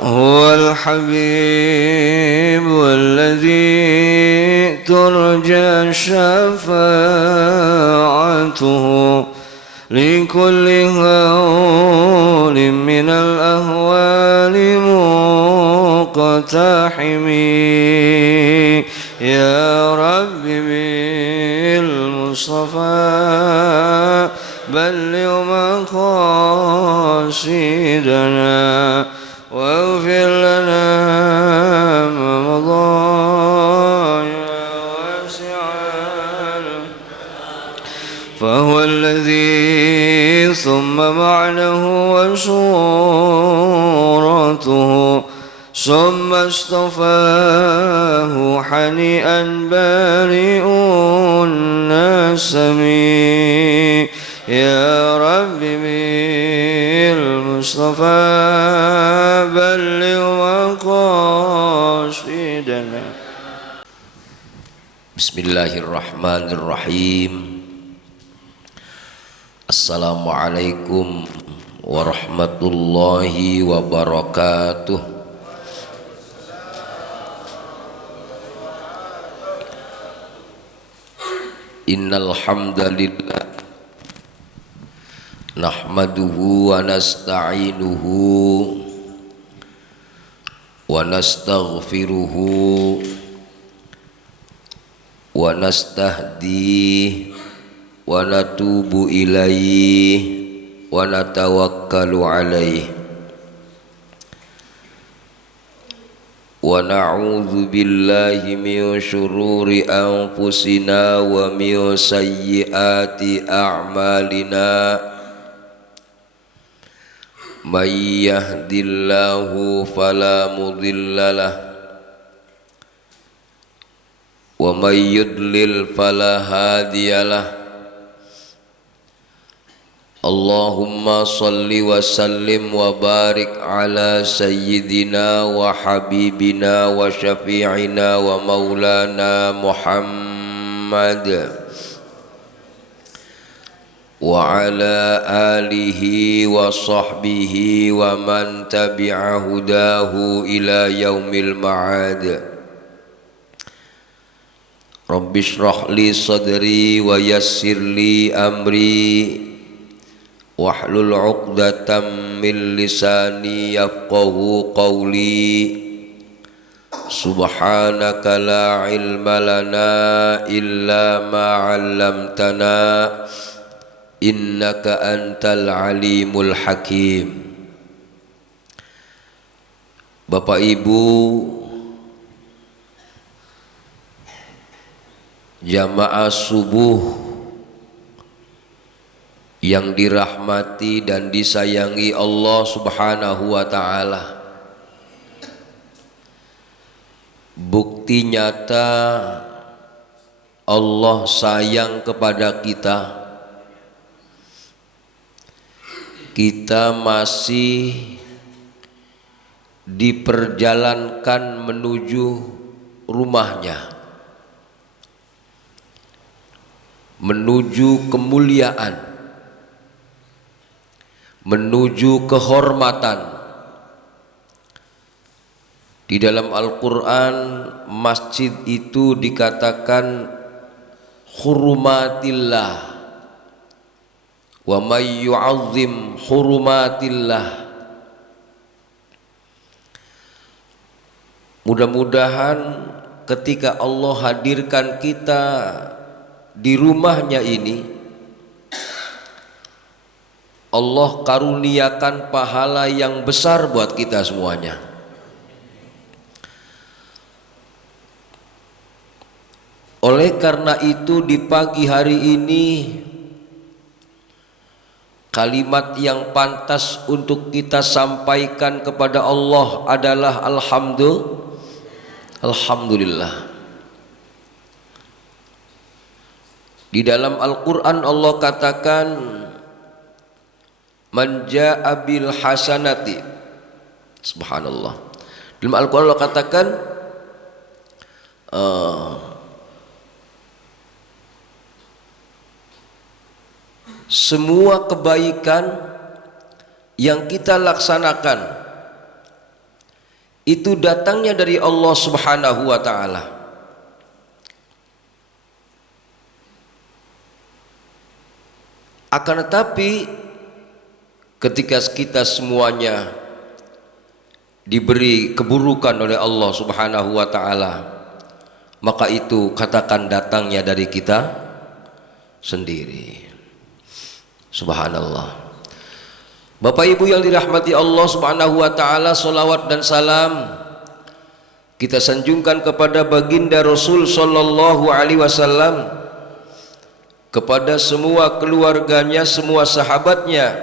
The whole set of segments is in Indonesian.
هو الحبيب الذي ترجى شفاعته لكل هول من الأهوال مقتحم. يا رب بالمصطفى بلغ مقاصدنا واغفر لنا ما مضى يا واسع. فهو الذي ثم معنه وصورته ثم اصطفاه حنيئا بارئ النسم. يا رب بالمصطفى بلغ مقاصدنا. Bismillahirrahmanirrahim. Assalamualaikum warahmatullahi wabarakatuh. Innal hamdalillah nahmaduhu wa nasta'inuhu wa nastaghfiruhu wa nastahdi wa natubu ilaihi wa natawakkalu alaihi wa na'udzu billahi min syururi anfusina wa min sayyiati a'malina. May yahdillahu fala mudilla lahu wa may yudlil fala hadiya lahu. Allahumma salli wa sallim wa barik ala sayyidina wa habibina wa syafi'ina wa maulana Muhammad wa ala alihi wa sahbihi wa man tabi'a hudahu ila yaumil ma'ad. Rabbi shrah li sadri wa yassir li amri wahlul 'uqdatam min lisani yafqahu qawli. Subhanaka la ilma lana illa ma 'allamtana innaka antal alimul hakim. Bapak Ibu jamaah subuh yang dirahmati dan disayangi Allah Subhanahu wa ta'ala, bukti nyata Allah sayang kepada kita. Kita masih diperjalankan menuju rumahnya, menuju kemuliaan, menuju kehormatan. Di dalam Al-Quran masjid itu dikatakan hurumatillah, wa may yu'azzim hurumatillah. Mudah-mudahan ketika Allah hadirkan kita di rumahnya ini, Allah karuniakan pahala yang besar buat kita semuanya. Oleh karena itu di pagi hari ini kalimat yang pantas untuk kita sampaikan kepada Allah adalah Alhamdulillah. Di dalam Al-Quran Allah katakan man jaa bil hasanati, subhanallah. Dalam Al-Quran Allah katakan semua kebaikan yang kita laksanakan itu datangnya dari Allah Subhanahu wa taala. Akan tetapi ketika kita semuanya diberi keburukan oleh Allah Subhanahu wa taala, maka itu katakan datangnya dari kita sendiri. Subhanallah. Bapak Ibu yang dirahmati Allah Subhanahu wa taala, salawat dan salam kita sanjungkan kepada baginda Rasul sallallahu alaihi wasallam, kepada semua keluarganya, semua sahabatnya,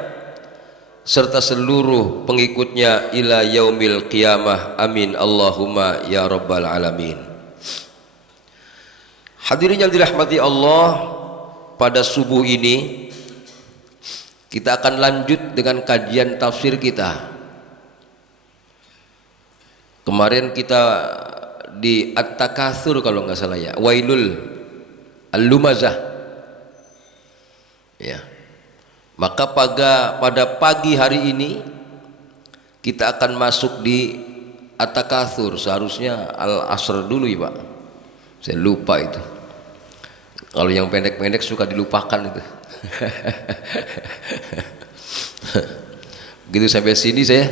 serta seluruh pengikutnya ila yaumil qiyamah. Amin Allahumma ya rabbal alamin. Hadirin yang dirahmati Allah, pada subuh ini kita akan lanjut dengan kajian tafsir kita. Kemarin kita di At-Takatsur kalau nggak salah ya, Wailul Al-Lumazah ya. Maka pada pagi hari ini kita akan masuk di At-Takatsur. Seharusnya Al-Asr dulu ya Pak, saya lupa itu. Kalau yang pendek-pendek suka dilupakan itu. Begitu sampai sini saya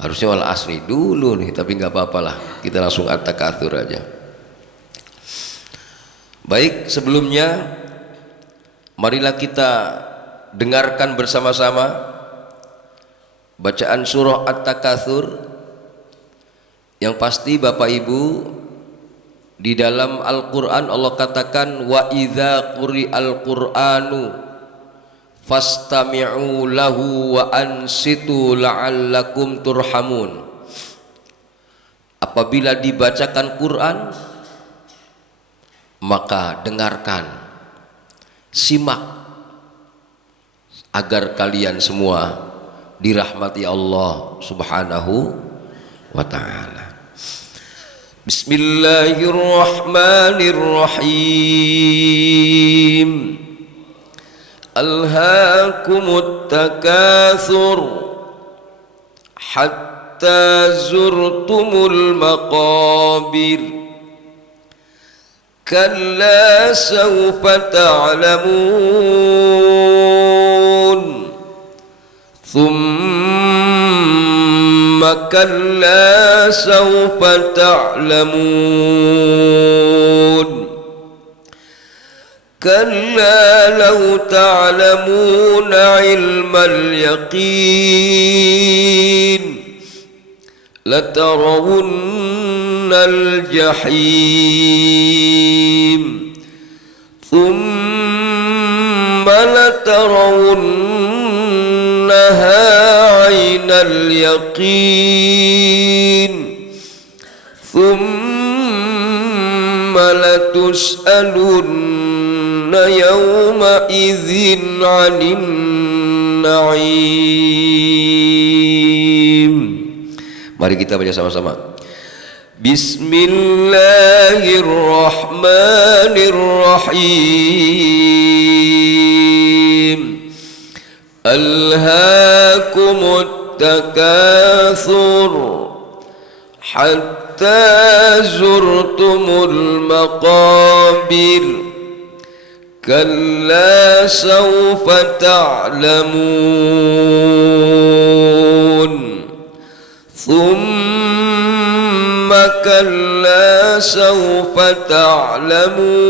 harusnya Wal Asri dulu nih, tapi nggak apa-apa lah, kita langsung At-Takatsur aja. Baik, sebelumnya marilah kita dengarkan bersama-sama bacaan surah At-Takatsur. Yang pasti Bapak Ibu, di dalam Al-Quran Allah katakan wa idza quri'al Qur'anu fastami'u lahu wa ansitu la'allakum turhamun. Apabila dibacakan Quran, maka dengarkan, simak, agar kalian semua dirahmati Allah Subhanahu wa ta'ala. Bismillahirrahmanirrahim. Alhaakumut takatsur hatta zurtumul maqabir. Kalla sawfa ta'lamun. كلا سوف تعلمون كلا لو تعلمون علم اليقين لترون الجحيم ثم لترونها عين اليقين ثم لتسألن يومئذ عن النعيم. Mari kita baca sama-sama. Bismillahirrahmanirrahim. Alhaakumut takatsur hatta zurtumul maqabir. Kalla sawfa ta'lamun. Thumma kalla sawfa ta'lamun.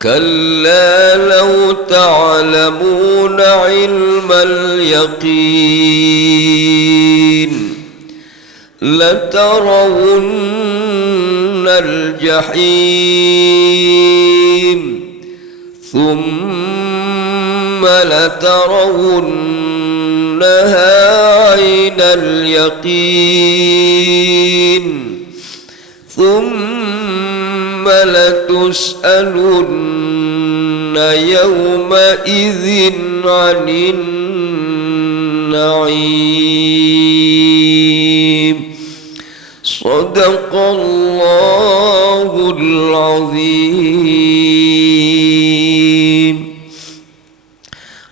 كلا لو تعلمون علم اليقين لترون الجحيم ثم لترونها عين اليقين ثم لتسألن يومئذ عن النعيم. صدق الله العظيم.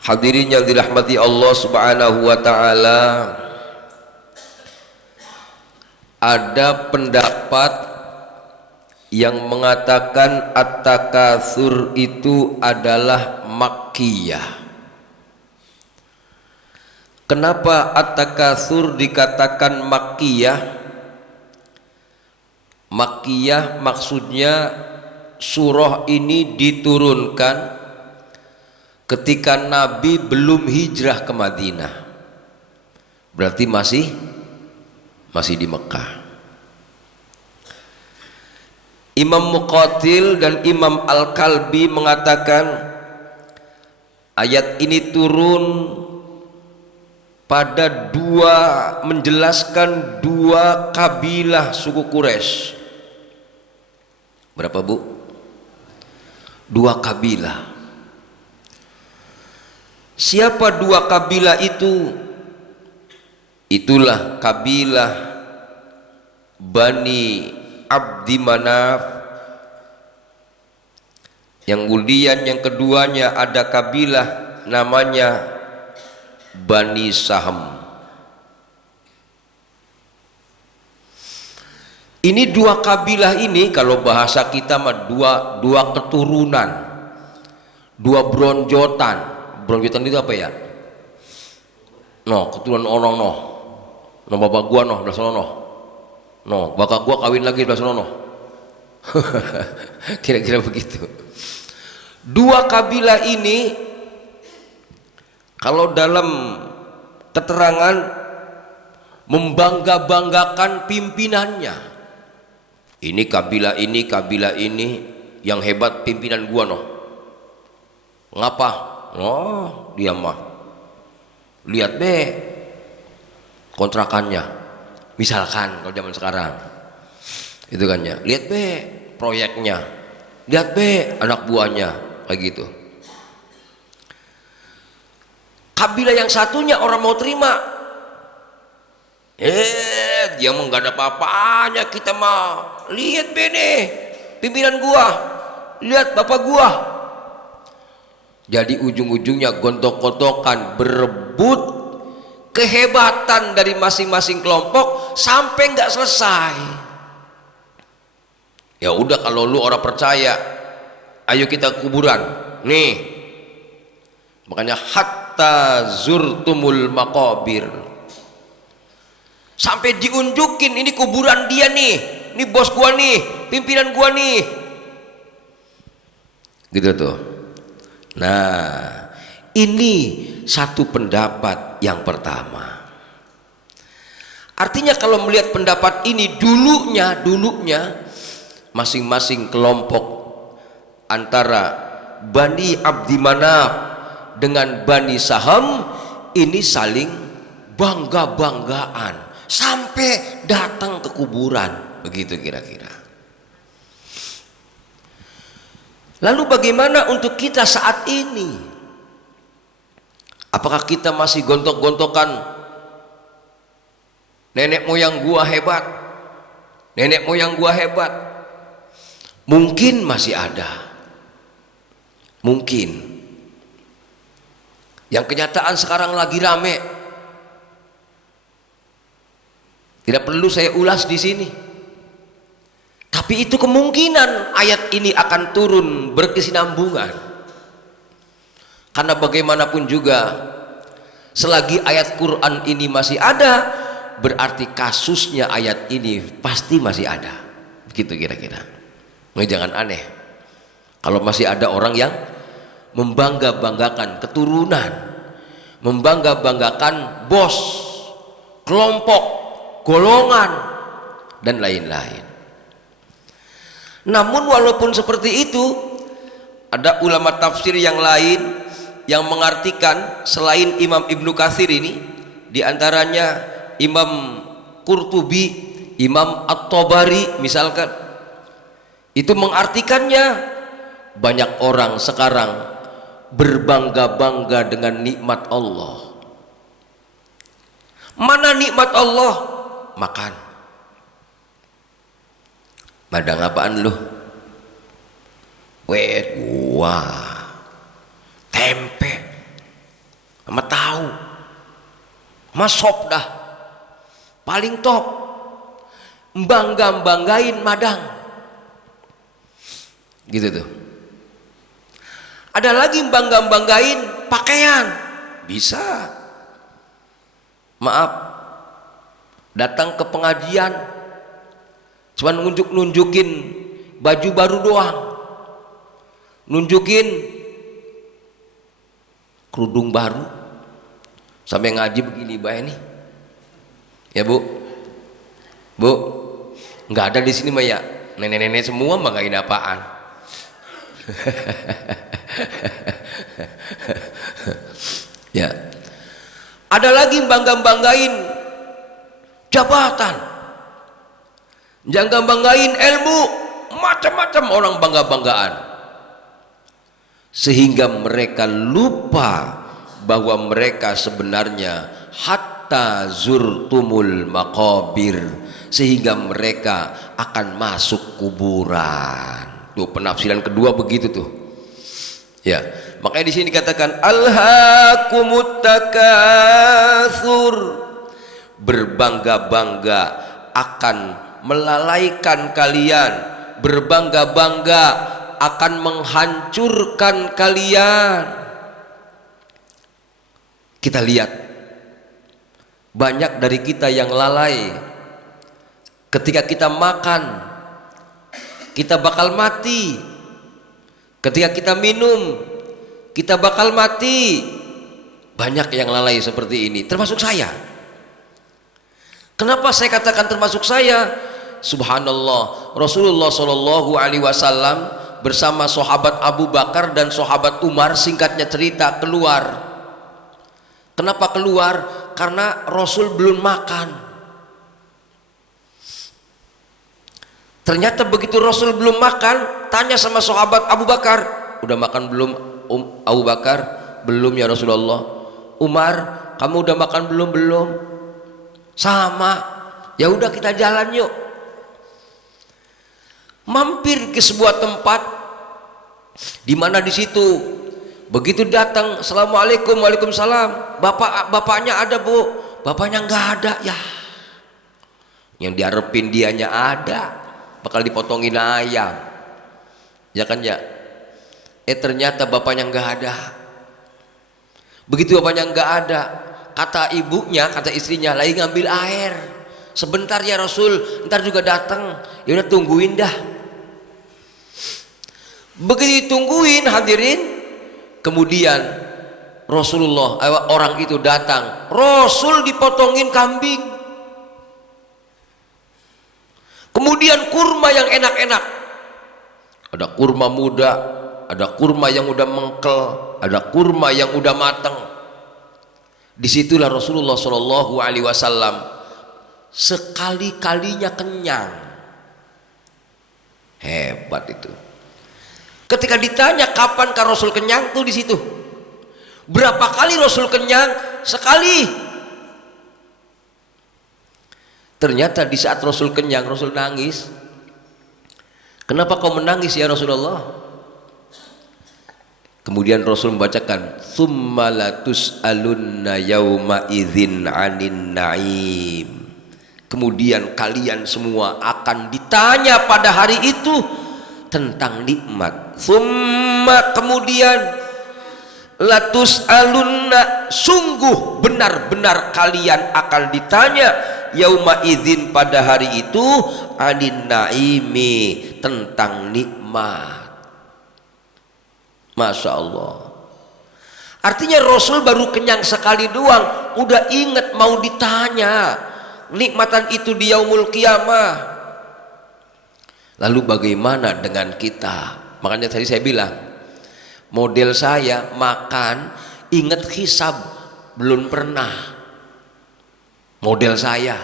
Hadirin yang dirahmati Allah Subhanahu wa taala, Ada pendapat yang mengatakan at-takatsur itu adalah makkiyah. Kenapa at-takatsur dikatakan makkiyah? Makkiyah maksudnya surah ini diturunkan ketika Nabi belum hijrah ke Madinah. Berarti masih di Mekah. Imam Muqatil dan Imam Al-Kalbi mengatakan ayat ini turun pada menjelaskan dua kabilah suku Quraisy. Berapa, Bu? Dua kabilah. Siapa dua kabilah itu? Itulah kabilah Bani Abdi Manaf, yang kemudian yang keduanya ada kabilah namanya Bani Saham. Ini dua kabilah ini kalau bahasa kita mah dua keturunan, dua bronjotan. Bronjotan itu apa ya? No, keturunan orang no. No bapak gua no, belah sono no. No, bapak gua kawin lagi belah sono no. Kira-kira begitu. Dua kabilah ini kalau dalam keterangan membangga-banggakan pimpinannya. Ini kabilah ini yang hebat pimpinan gua no. Ngapa? Oh, dia mah. Lihat be kontrakannya. Misalkan kalau zaman sekarang. Itu kan ya. Lihat be proyeknya. Lihat be anak buahnya kayak gitu. Kabilah yang satunya orang mau terima. Dia mah nggak ada apa-apanya, kita mah. Lihat be nih pimpinan gua. Lihat bapak gua. Jadi ujung-ujungnya gontok-gontokan, berebut kehebatan dari masing-masing kelompok sampai nggak selesai. Ya udah, kalau lu orang percaya, ayo kita kuburan. Nih, makanya hatta zurtumul maqabir, sampai diunjukin ini kuburan dia nih, ini bos gua nih, pimpinan gua nih, gitu tuh. Nah, ini satu pendapat yang pertama. Artinya kalau melihat pendapat ini dulunya masing-masing kelompok antara Bani Abdi Manaf dengan Bani Saham ini saling bangga-banggaan sampai datang ke kuburan, begitu kira-kira. Lalu bagaimana untuk kita saat ini? Apakah kita masih gontok-gontokan nenek moyang gua hebat, nenek moyang gua hebat? Mungkin masih ada, mungkin. Yang kenyataan sekarang lagi rame. Tidak perlu saya ulas di sini. Tapi itu kemungkinan ayat ini akan turun berkesinambungan. Karena bagaimanapun juga selagi ayat Quran ini masih ada, berarti kasusnya ayat ini pasti masih ada. Begitu kira-kira. Jangan aneh kalau masih ada orang yang membangga-banggakan keturunan, membangga-banggakan bos, kelompok, golongan, dan lain-lain. Namun walaupun seperti itu, ada ulama tafsir yang lain yang mengartikan selain Imam Ibnu Katsir ini, diantaranya Imam Qurtubi, Imam At-Tabari misalkan, itu mengartikannya banyak orang sekarang berbangga-bangga dengan nikmat Allah. Mana nikmat Allah? Makan. Badang apaan lu? Wah, tempe sama tahu, sama sop dah paling top. banggain madang, gitu tuh. Ada lagi banggain pakaian, bisa. Maaf, datang ke pengajian cuman nunjukin baju baru doang, nunjukin kerudung baru, sampai ngaji begini Mbak ini ya Bu, nggak ada di sini Mbak ya, nenek-nenek semua banggain apaan? Ya, ada lagi banggain jabatan, banggain ilmu, macam-macam orang banggaan, sehingga mereka lupa bahwa mereka sebenarnya hatta zurtumul maqabir, sehingga mereka akan masuk kuburan. Tuh penafsiran kedua begitu tuh. Ya, makanya di sini dikatakan alhaakumut takatsur, berbangga-bangga akan melalaikan kalian, berbangga-bangga akan menghancurkan kalian. Kita lihat banyak dari kita yang lalai. Ketika kita makan, kita bakal mati. Ketika kita minum, kita bakal mati. Banyak yang lalai seperti ini, termasuk saya. Kenapa saya katakan termasuk saya? Subhanallah, Rasulullah Shallallahu Alaihi Wasallam bersama sahabat Abu Bakar dan sahabat Umar, singkatnya cerita, keluar. Kenapa keluar? Karena Rasul belum makan. Ternyata begitu Rasul belum makan, tanya sama sahabat Abu Bakar, udah makan belum Abu Bakar? Belum ya Rasulullah. Umar, kamu udah makan belum? Belum. Sama. Ya udah kita jalan yuk. Mampir ke sebuah tempat di mana di situ begitu datang, assalamualaikum, waalaikumsalam. Bapaknya ada Bu, bapaknya nggak ada ya. Yang diharapin dianya ada, bakal dipotongin ayam, ya kan ya. Ternyata bapaknya nggak ada. Begitu bapaknya nggak ada, kata ibunya, kata istrinya, lagi ngambil air. Sebentar ya Rasul, ntar juga datang. Ya udah tungguin dah. Begitu ditungguin hadirin, kemudian Rasulullah, orang itu datang, Rasul dipotongin kambing, kemudian kurma yang enak-enak, ada kurma muda, ada kurma yang udah mengkel, ada kurma yang udah matang. Disitulah Rasulullah Shallallahu Alaihi Wasallam sekali-kalinya kenyang. Hebat itu. Ketika ditanya kapankah Rasul kenyang, tuh di situ. Berapa kali Rasul kenyang? Sekali. Ternyata di saat Rasul kenyang, Rasul nangis. Kenapa kau menangis ya Rasulullah? Kemudian Rasul membacakan, "Tsumma latus'alunna yauma idzin 'anin na'im." Kemudian kalian semua akan ditanya pada hari itu tentang nikmat. Tsumma, kemudian, latus'alunna, sungguh benar-benar kalian akan ditanya yauma idzin, pada hari itu, 'anin na'imi, tentang nikmat. Masya Allah. Artinya Rasul baru kenyang sekali doang, udah inget mau ditanya nikmatan itu di yaumul qiyamah. Lalu bagaimana dengan kita? Makanya tadi saya bilang, model saya makan inget hisab belum pernah. Model saya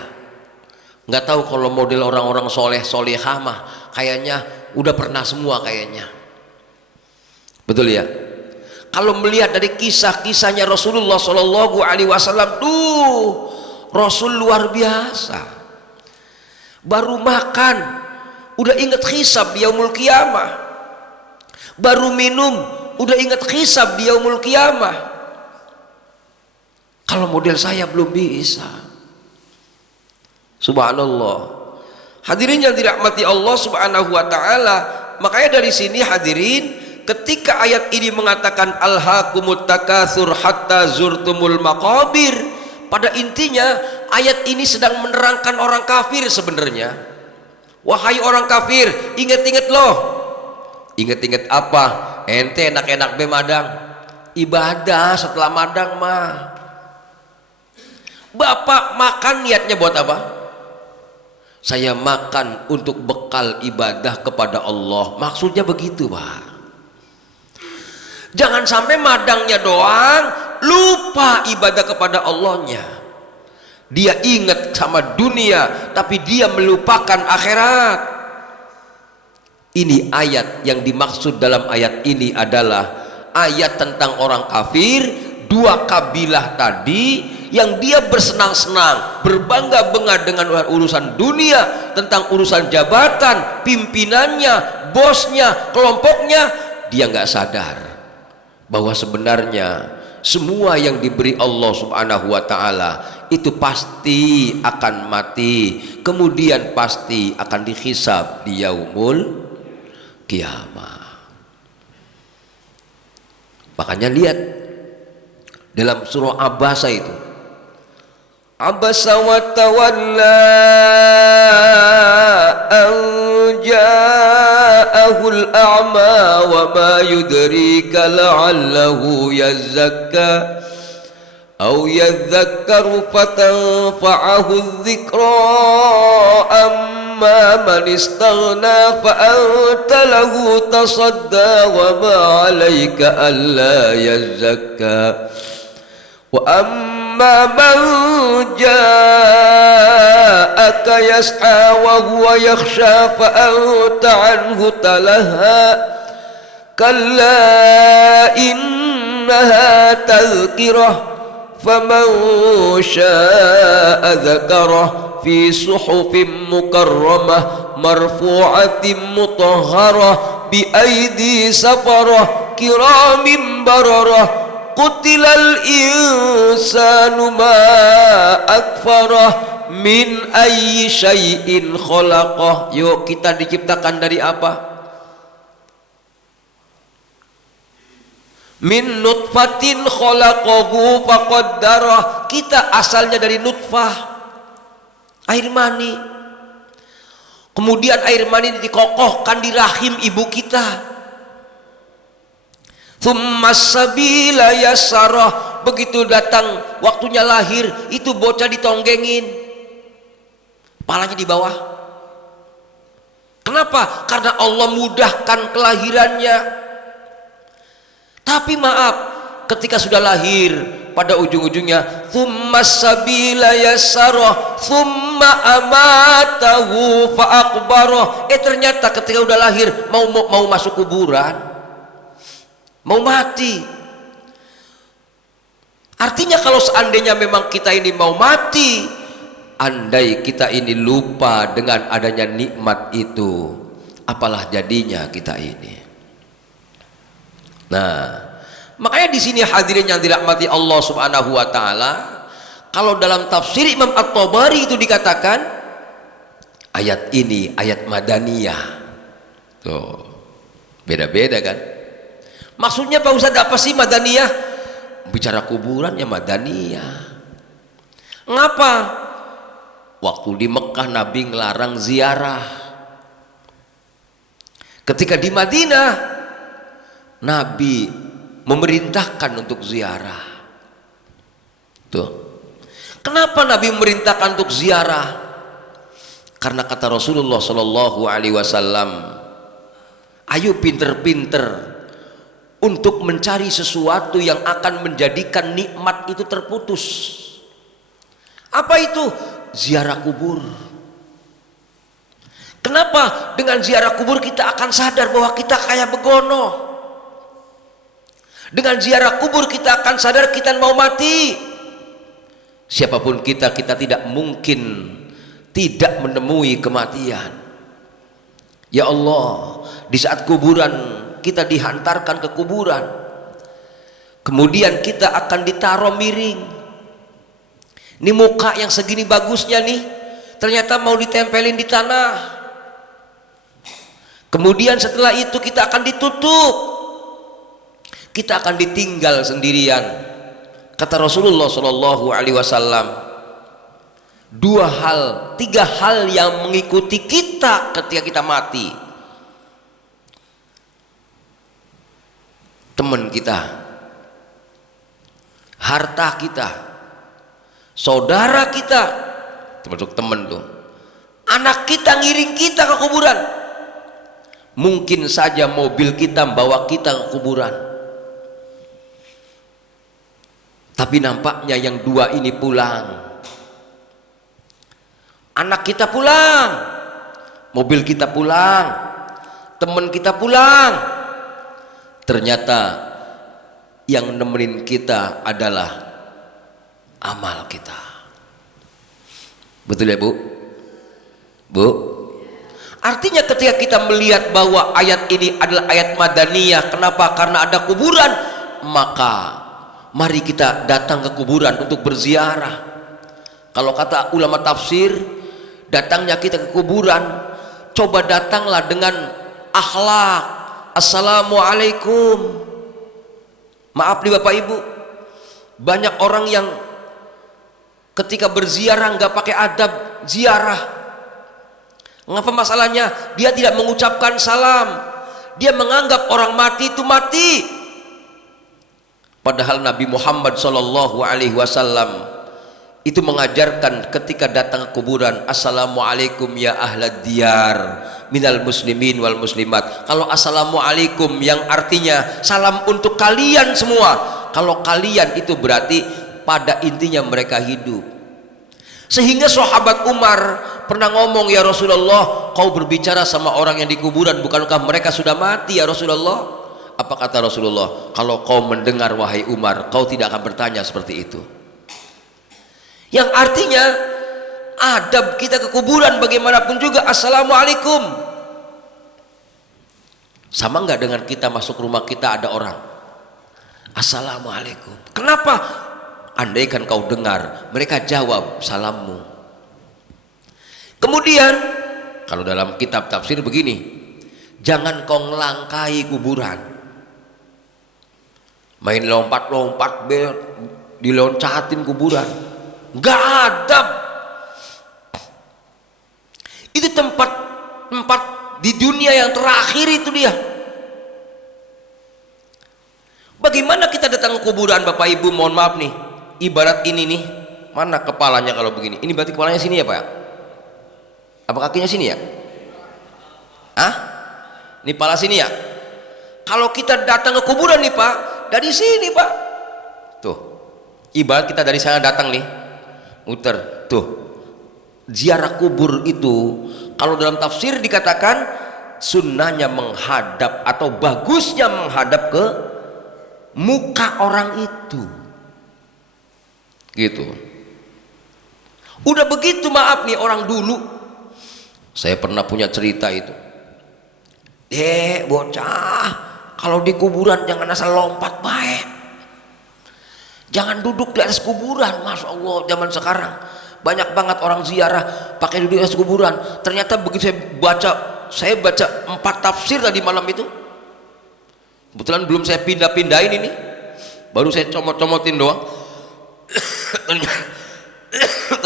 nggak tahu kalau model orang-orang soleh solehah mah kayaknya udah pernah semua kayaknya. Betul ya? Kalau melihat dari kisah-kisahnya Rasulullah Shallallahu Alaihi Wasallam, tuh Rasul luar biasa. Baru makan udah ingat hisab di yaumul qiyamah, baru minum udah ingat hisab di yaumul qiyamah. Kalau model saya belum bisa. Subhanallah. Hadirin yang dirahmati Allah Subhanahu wa taala, makanya dari sini hadirin, ketika ayat ini mengatakan alhaakumut takatsur hatta zurtumul maqabir, pada intinya ayat ini sedang menerangkan orang kafir sebenarnya. Wahai orang kafir, ingat-ingat loh. Ingat-ingat apa? Ente enak-enak be madang. Ibadah setelah madang mah. Bapak makan niatnya buat apa? Saya makan untuk bekal ibadah kepada Allah. Maksudnya begitu, Pak. Jangan sampai madangnya doang, lupa ibadah kepada Allahnya. Dia ingat sama dunia, tapi dia melupakan akhirat. Ini ayat yang dimaksud dalam ayat ini adalah ayat tentang orang kafir, dua kabilah tadi yang dia bersenang-senang, berbangga-bangga dengan urusan dunia, tentang urusan jabatan, pimpinannya, bosnya, kelompoknya. Dia nggak sadar bahwa sebenarnya semua yang diberi Allah Subhanahu wa taala itu pasti akan mati, kemudian pasti akan dihisab di yaumul kiamah. Makanya lihat dalam surah Abasa itu, Abasa wa tawalla an ja'ahul a'ma wa ma yudrika la'allahu yazzakka aw yadhakkaru fatanfa'ahu dhikra amma man istaghna fa anta lahu tasadda wa ma 'alaika alla yazzakka wa amma man ja'aka yas'a wa huwa yakhsha fa anta 'anhu talaha kalla innaha tadhkirah faman syaa'a dzakarah fi suhufin mukarramah marfu'atin mutahharah bi aidi safarah kiramin bararah qutilal insanu ma akfarah min ayyi syai'in khalaqah. Yuk, kita diciptakan dari apa? Min nutfatin khalaqahu faqaddarah. Kita asalnya dari nutfah, air mani. Kemudian air mani dikokohkan di rahim ibu kita. Tsummas sabila yassarah. Begitu datang waktunya lahir, itu bocah ditonggengin, palanya di bawah. Kenapa? Karena Allah mudahkan kelahirannya. Tapi maaf, ketika sudah lahir, pada ujung-ujungnya tsummas sabila yassarah tsumma amatahu fa aqbarah. Ternyata ketika udah lahir mau masuk kuburan, mau mati. Artinya kalau seandainya memang kita ini mau mati, andai kita ini lupa dengan adanya nikmat itu, apalah jadinya kita ini. Nah, makanya di sini hadirin yang dirahmati Allah Subhanahu wa taala, kalau dalam tafsir Imam At-Tabari itu dikatakan ayat ini ayat madaniyah. Tuh, beda-beda kan? Maksudnya Pak Ustadz apa sih madaniyah? Bicara kuburan ya madaniyah. Ngapa? Waktu di Mekah Nabi ngelarang ziarah. Ketika di Madinah Nabi memerintahkan untuk ziarah. Tuh. Kenapa Nabi memerintahkan untuk ziarah? Karena kata Rasulullah Shallallahu Alaihi Wasallam, ayo pinter-pinter untuk mencari sesuatu yang akan menjadikan nikmat itu terputus. Apa itu? Ziarah kubur. Kenapa? Dengan ziarah kubur kita akan sadar bahwa kita kayak begono. Dengan ziarah kubur kita akan sadar kita mau mati. Siapapun kita tidak mungkin tidak menemui kematian. Ya Allah, di saat kuburan kita dihantarkan ke kuburan, kemudian kita akan ditaruh miring. Ini muka yang segini bagusnya nih, ternyata mau ditempelin di tanah. Kemudian setelah itu kita akan ditutup, kita akan ditinggal sendirian. Kata Rasulullah Shallallahu Alaihi Wasallam, tiga hal yang mengikuti kita ketika kita mati. Teman kita, harta kita, saudara kita, termasuk teman tuh, anak kita ngiring kita ke kuburan, mungkin saja mobil kita membawa kita ke kuburan. Tapi nampaknya yang dua ini pulang. Anak kita pulang, mobil kita pulang, teman kita pulang. Ternyata yang nemenin kita adalah amal kita. Betul ya Bu? Bu? Artinya ketika kita melihat bahwa ayat ini adalah ayat Madaniyah, kenapa? Karena ada kuburan, maka mari kita datang ke kuburan untuk berziarah. Kalau kata ulama tafsir, datangnya kita ke kuburan, coba datanglah dengan akhlak. Assalamualaikum. Maaf nih Bapak Ibu, banyak orang yang ketika berziarah nggak pakai adab ziarah. Ngapa masalahnya? Dia tidak mengucapkan salam. Dia menganggap orang mati itu mati. Padahal Nabi Muhammad Shallallahu Alaihi Wasallam itu mengajarkan ketika datang ke kuburan, assalamualaikum ya ahlad diyar minal muslimin wal muslimat. Kalau assalamualaikum yang artinya salam untuk kalian semua, kalau kalian itu berarti pada intinya mereka hidup. Sehingga sahabat Umar pernah ngomong, ya Rasulullah, kau berbicara sama orang yang di kuburan, bukankah mereka sudah mati ya Rasulullah? Apa kata Rasulullah? Kalau kau mendengar wahai Umar, kau tidak akan bertanya seperti itu. Yang artinya adab kita ke kuburan bagaimanapun juga assalamualaikum. Sama nggak dengan kita masuk rumah kita ada orang assalamualaikum. Kenapa? Andaikan kau dengar mereka jawab salammu. Kemudian kalau dalam kitab tafsir begini, jangan kau ngelangkai kuburan, main lompat-lompat diloncatin kuburan, nggak adab. Itu tempat di dunia yang terakhir itu dia. Bagaimana kita datang ke kuburan Bapak Ibu? Mohon maaf nih, ibarat ini nih, mana kepalanya kalau begini? Ini berarti kepalanya sini ya Pak? Apa kakinya sini ya? Hah? Ini kepala sini ya? Kalau kita datang ke kuburan nih Pak, dari sini Pak. Tuh, ibarat kita dari sana datang nih, muter, tuh. Ziarah kubur itu kalau dalam tafsir dikatakan sunnahnya menghadap atau bagusnya menghadap ke muka orang itu, gitu. Udah begitu, maaf nih, orang dulu saya pernah punya cerita itu, bocah kalau di kuburan jangan asal lompat baik, jangan duduk di atas kuburan. Masya Allah, zaman sekarang banyak banget orang ziarah pakai duduk di atas kuburan. Ternyata begitu saya baca 4 tafsir tadi malam itu, kebetulan belum saya pindahin ini, baru saya comot-comotin doang.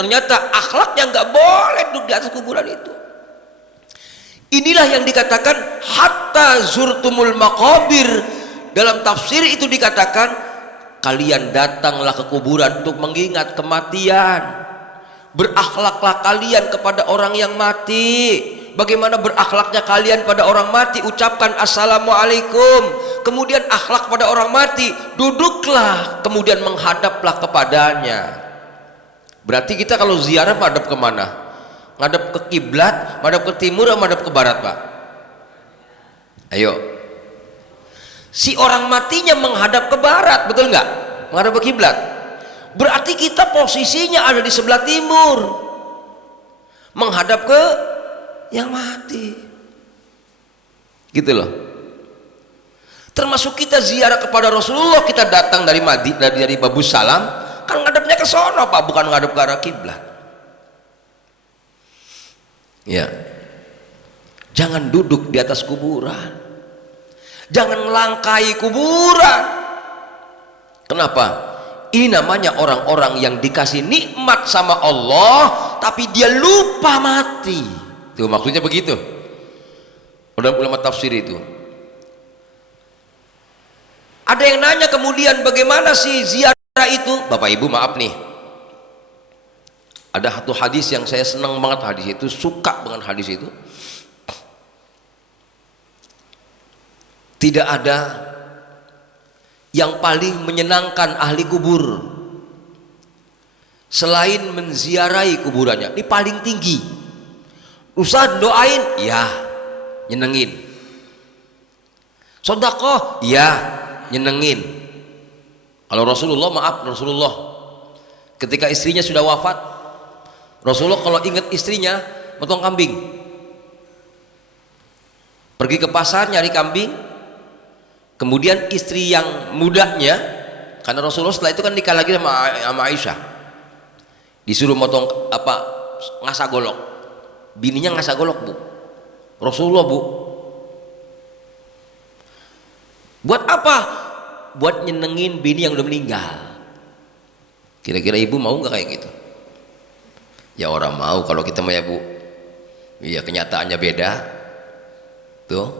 Ternyata akhlaknya nggak boleh duduk di atas kuburan itu. Inilah yang dikatakan hatta zurtumul maqabir. Dalam tafsir itu dikatakan kalian datanglah ke kuburan untuk mengingat kematian. Berakhlaklah kalian kepada orang yang mati. Bagaimana berakhlaknya kalian pada orang mati? Ucapkan assalamualaikum. Kemudian akhlak pada orang mati, duduklah, kemudian menghadaplah kepadanya. Berarti kita kalau ziarah menghadap kemana? Menghadap ke kiblat, menghadap ke timur, atau menghadap ke barat Pak? Ayo. Si orang matinya menghadap ke barat, betul nggak? Menghadap ke kiblat. Berarti kita posisinya ada di sebelah timur, menghadap ke yang mati, gitu loh. Termasuk kita ziarah kepada Rasulullah, kita datang dari dari Babus Salam, kan ngadepnya ke sono Pak, bukan ngadep ke arah kiblat. Ya, jangan duduk di atas kuburan, jangan melangkai kuburan. Kenapa? Ini namanya orang-orang yang dikasih nikmat sama Allah tapi dia lupa mati. Itu maksudnya begitu. Ulama tafsir itu. Ada yang nanya kemudian, bagaimana sih ziarah itu? Bapak Ibu maaf nih, ada satu hadis yang saya senang banget, hadis itu, suka dengan hadis itu. Tidak ada yang paling menyenangkan ahli kubur selain menziarahi kuburannya. Ini paling tinggi. Ustaz doain, ya nyenengin. Sedekah, ya nyenengin. Kalau Rasulullah, maaf, Rasulullah ketika istrinya sudah wafat, Rasulullah kalau ingat istrinya potong kambing, pergi ke pasar nyari kambing. Kemudian istri yang mudanya, karena Rasulullah setelah itu kan nikah lagi sama Aisyah, disuruh motong ngasah golok. Bininya ngasah golok, Bu. Rasulullah, Bu, buat apa? Buat nyenengin bini yang udah meninggal. Kira-kira ibu mau nggak kayak gitu? Ya orang mau kalau kita mah ya, Bu. Iya, kenyataannya beda tuh.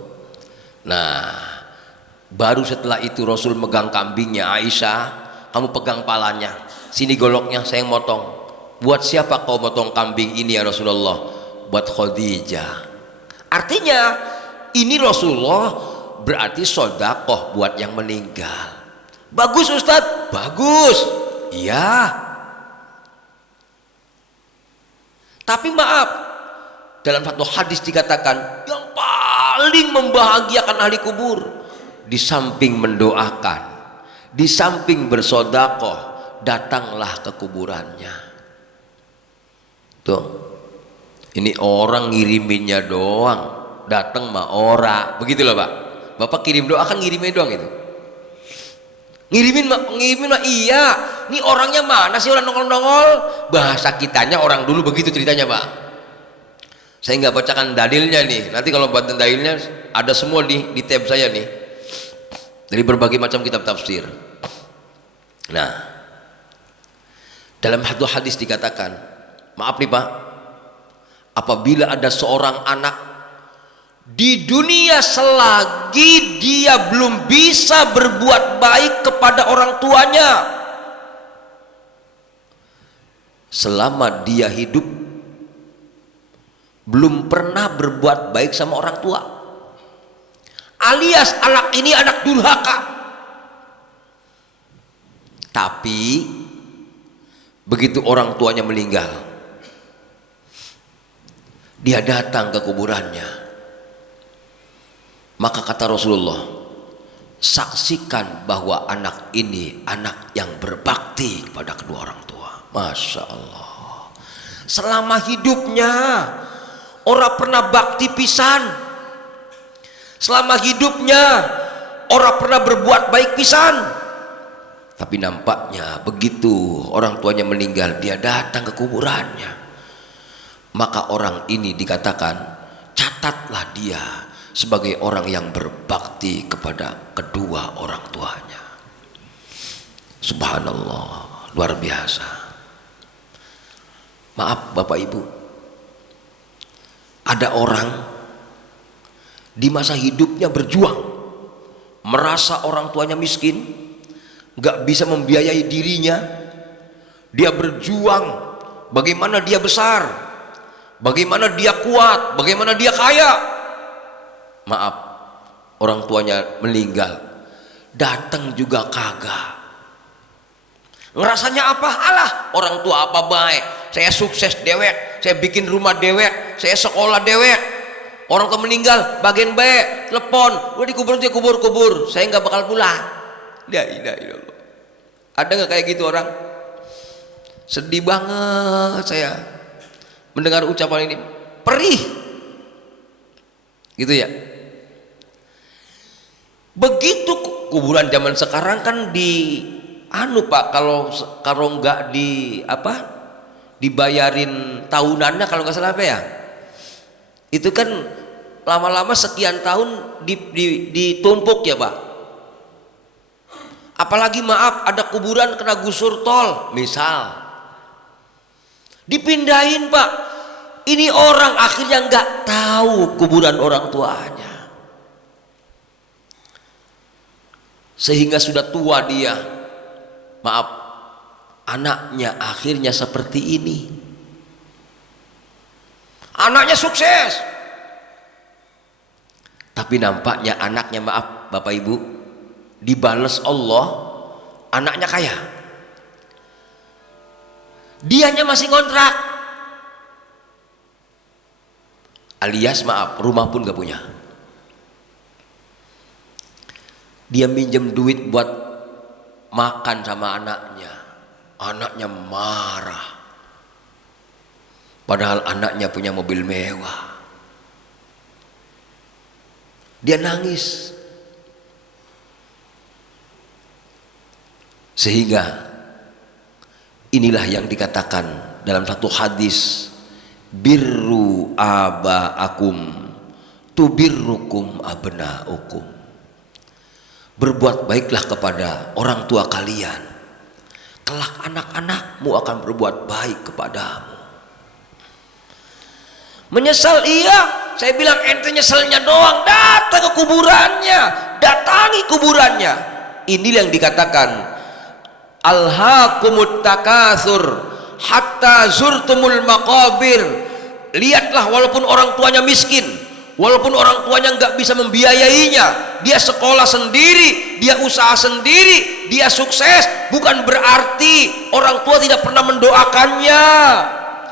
Nah, baru setelah itu Rasul megang kambingnya. Aisyah, kamu pegang palanya, sini goloknya, saya yang motong. Buat siapa kau motong kambing ini ya Rasulullah? Buat Khadijah. Artinya ini Rasulullah berarti sedekah buat yang meninggal. Bagus Ustadz, bagus, iya. Tapi maaf, dalam satu hadis dikatakan yang paling membahagiakan ahli kubur, di samping mendoakan, di samping bersedekah, datanglah ke kuburannya. Tuh, ini orang ngiriminnya doang, datang mah ora, begitu loh Pak. Bapak kirim doa kan ngirimin doang itu. Ngirimin mah iya. Ini orangnya mana sih, orang nongol-nongol? Bahasa kitanya orang dulu begitu ceritanya Pak. Saya nggak bacakan dalilnya nih. Nanti kalau buat dalilnya ada semua di tab saya nih. Dari berbagai macam kitab tafsir. Nah, dalam satu hadis dikatakan, maaf nih Pak, apabila ada seorang anak di dunia selagi dia belum bisa berbuat baik kepada orang tuanya, selama dia hidup belum pernah berbuat baik sama orang tua, alias anak ini anak durhaka. Tapi begitu orang tuanya meninggal, dia datang ke kuburannya, maka kata Rasulullah, saksikan bahwa anak ini anak yang berbakti kepada kedua orang tua. Masya Allah, selama hidupnya orang pernah bakti pisan, selama hidupnya orang pernah berbuat baik pisan. Tapi nampaknya begitu orang tuanya meninggal, dia datang ke kuburannya, maka orang ini dikatakan, catatlah dia sebagai orang yang berbakti kepada kedua orang tuanya. Subhanallah, luar biasa. Maaf Bapak Ibu, ada orang di masa hidupnya berjuang, merasa orang tuanya miskin, gak bisa membiayai dirinya, dia berjuang bagaimana dia besar, bagaimana dia kuat, bagaimana dia kaya. Maaf, orang tuanya meninggal, datang juga kagak. Ngerasanya apa? Alah, orang tua apa baik, saya sukses dewek, saya bikin rumah dewek, saya sekolah dewek. Orang tua meninggal, bagian baik, telepon, udah dikubur dia kubur, saya nggak bakal pulang. La ilaha illallah. Ada nggak kayak gitu orang? Sedih banget saya mendengar ucapan ini, perih, gitu ya. Begitu kuburan zaman sekarang kan di Pak, kalau nggak dibayarin tahunannya, kalau nggak salah apa ya, Itu kan lama-lama sekian tahun ditumpuk ya Pak. Apalagi maaf ada kuburan kena gusur tol misal, dipindahin Pak. Ini orang akhirnya nggak tahu kuburan orang tuanya, sehingga sudah tua dia, maaf, anaknya akhirnya seperti ini. Anaknya sukses, tapi nampaknya anaknya, maaf Bapak Ibu, dibales Allah, anaknya kaya, dianya masih ngontrak, alias maaf, rumah pun gak punya. Dia minjem duit buat makan sama anaknya, anaknya marah, padahal anaknya punya mobil mewah. Dia nangis, sehingga inilah yang dikatakan dalam satu hadis, birru abaakum tubirrukum abnaukum. Berbuat baiklah kepada orang tua kalian, kelak anak-anakmu akan berbuat baik kepadamu. Menyesal iya, saya bilang ente nyeselnya doang, datang ke kuburannya, datangi kuburannya. Inilah yang dikatakan alhaakumut takatsur hatta zurtumul maqabir. Lihatlah, walaupun orang tuanya miskin, walaupun orang tuanya nggak bisa membiayainya, dia sekolah sendiri, dia usaha sendiri, dia sukses, bukan berarti orang tua tidak pernah mendoakannya.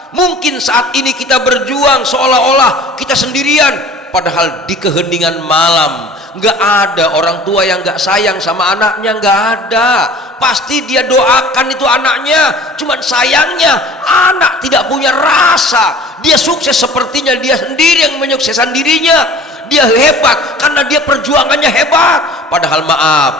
Mungkin saat ini kita berjuang seolah-olah kita sendirian, padahal di keheningan malam nggak ada orang tua yang nggak sayang sama anaknya, nggak ada. Pasti dia doakan itu anaknya, cuman sayangnya anak tidak punya rasa. Dia sukses sepertinya dia sendiri yang menyukseskan dirinya, dia hebat karena dia perjuangannya hebat, padahal maaf,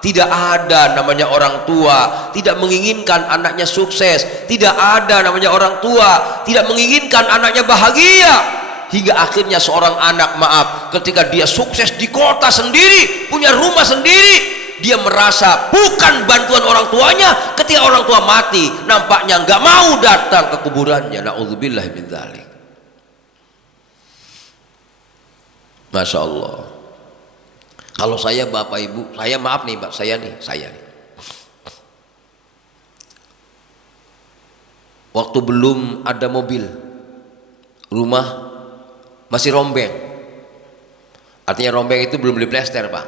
tidak ada namanya orang tua tidak menginginkan anaknya sukses, tidak ada namanya orang tua tidak menginginkan anaknya bahagia. Hingga akhirnya seorang anak, maaf, ketika dia sukses di kota sendiri, punya rumah sendiri, dia merasa bukan bantuan orang tuanya. Ketika orang tua mati, nampaknya nggak mau datang ke kuburannya. Na'udzubillah min dzalik. Masya Allah. Kalau saya Bapak Ibu, saya maaf nih Pak, saya nih. Waktu belum ada mobil, rumah masih rombeng. Artinya rombeng itu belum diplester Pak.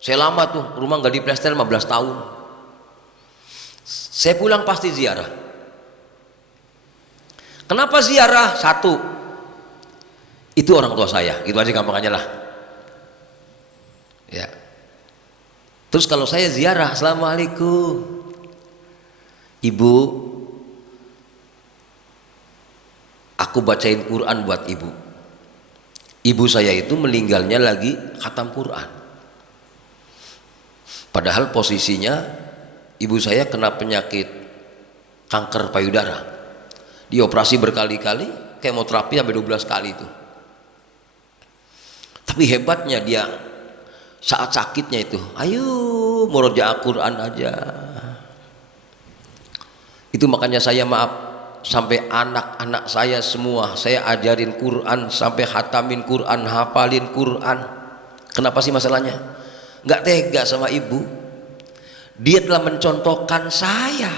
Saya lama tuh, rumah nggak diplester 15 tahun. Saya pulang pasti ziarah. Kenapa ziarah? Satu, itu orang tua saya, gitu aja gampangnya lah. Ya. Terus kalau saya ziarah, assalamualaikum ibu, aku bacain Quran buat ibu. Ibu saya itu meninggalnya lagi khatam Quran, padahal posisinya ibu saya kena penyakit kanker payudara, dioperasi berkali-kali, kemoterapi sampai 12 kali itu. Tapi hebatnya dia saat sakitnya itu, ayo murojaah Quran aja. Itu makanya saya maaf, sampai anak-anak saya semua saya ajarin Quran, sampai khatamin Quran, hafalin Quran. Kenapa sih masalahnya? Nggak tega sama ibu. Dia telah mencontohkan saya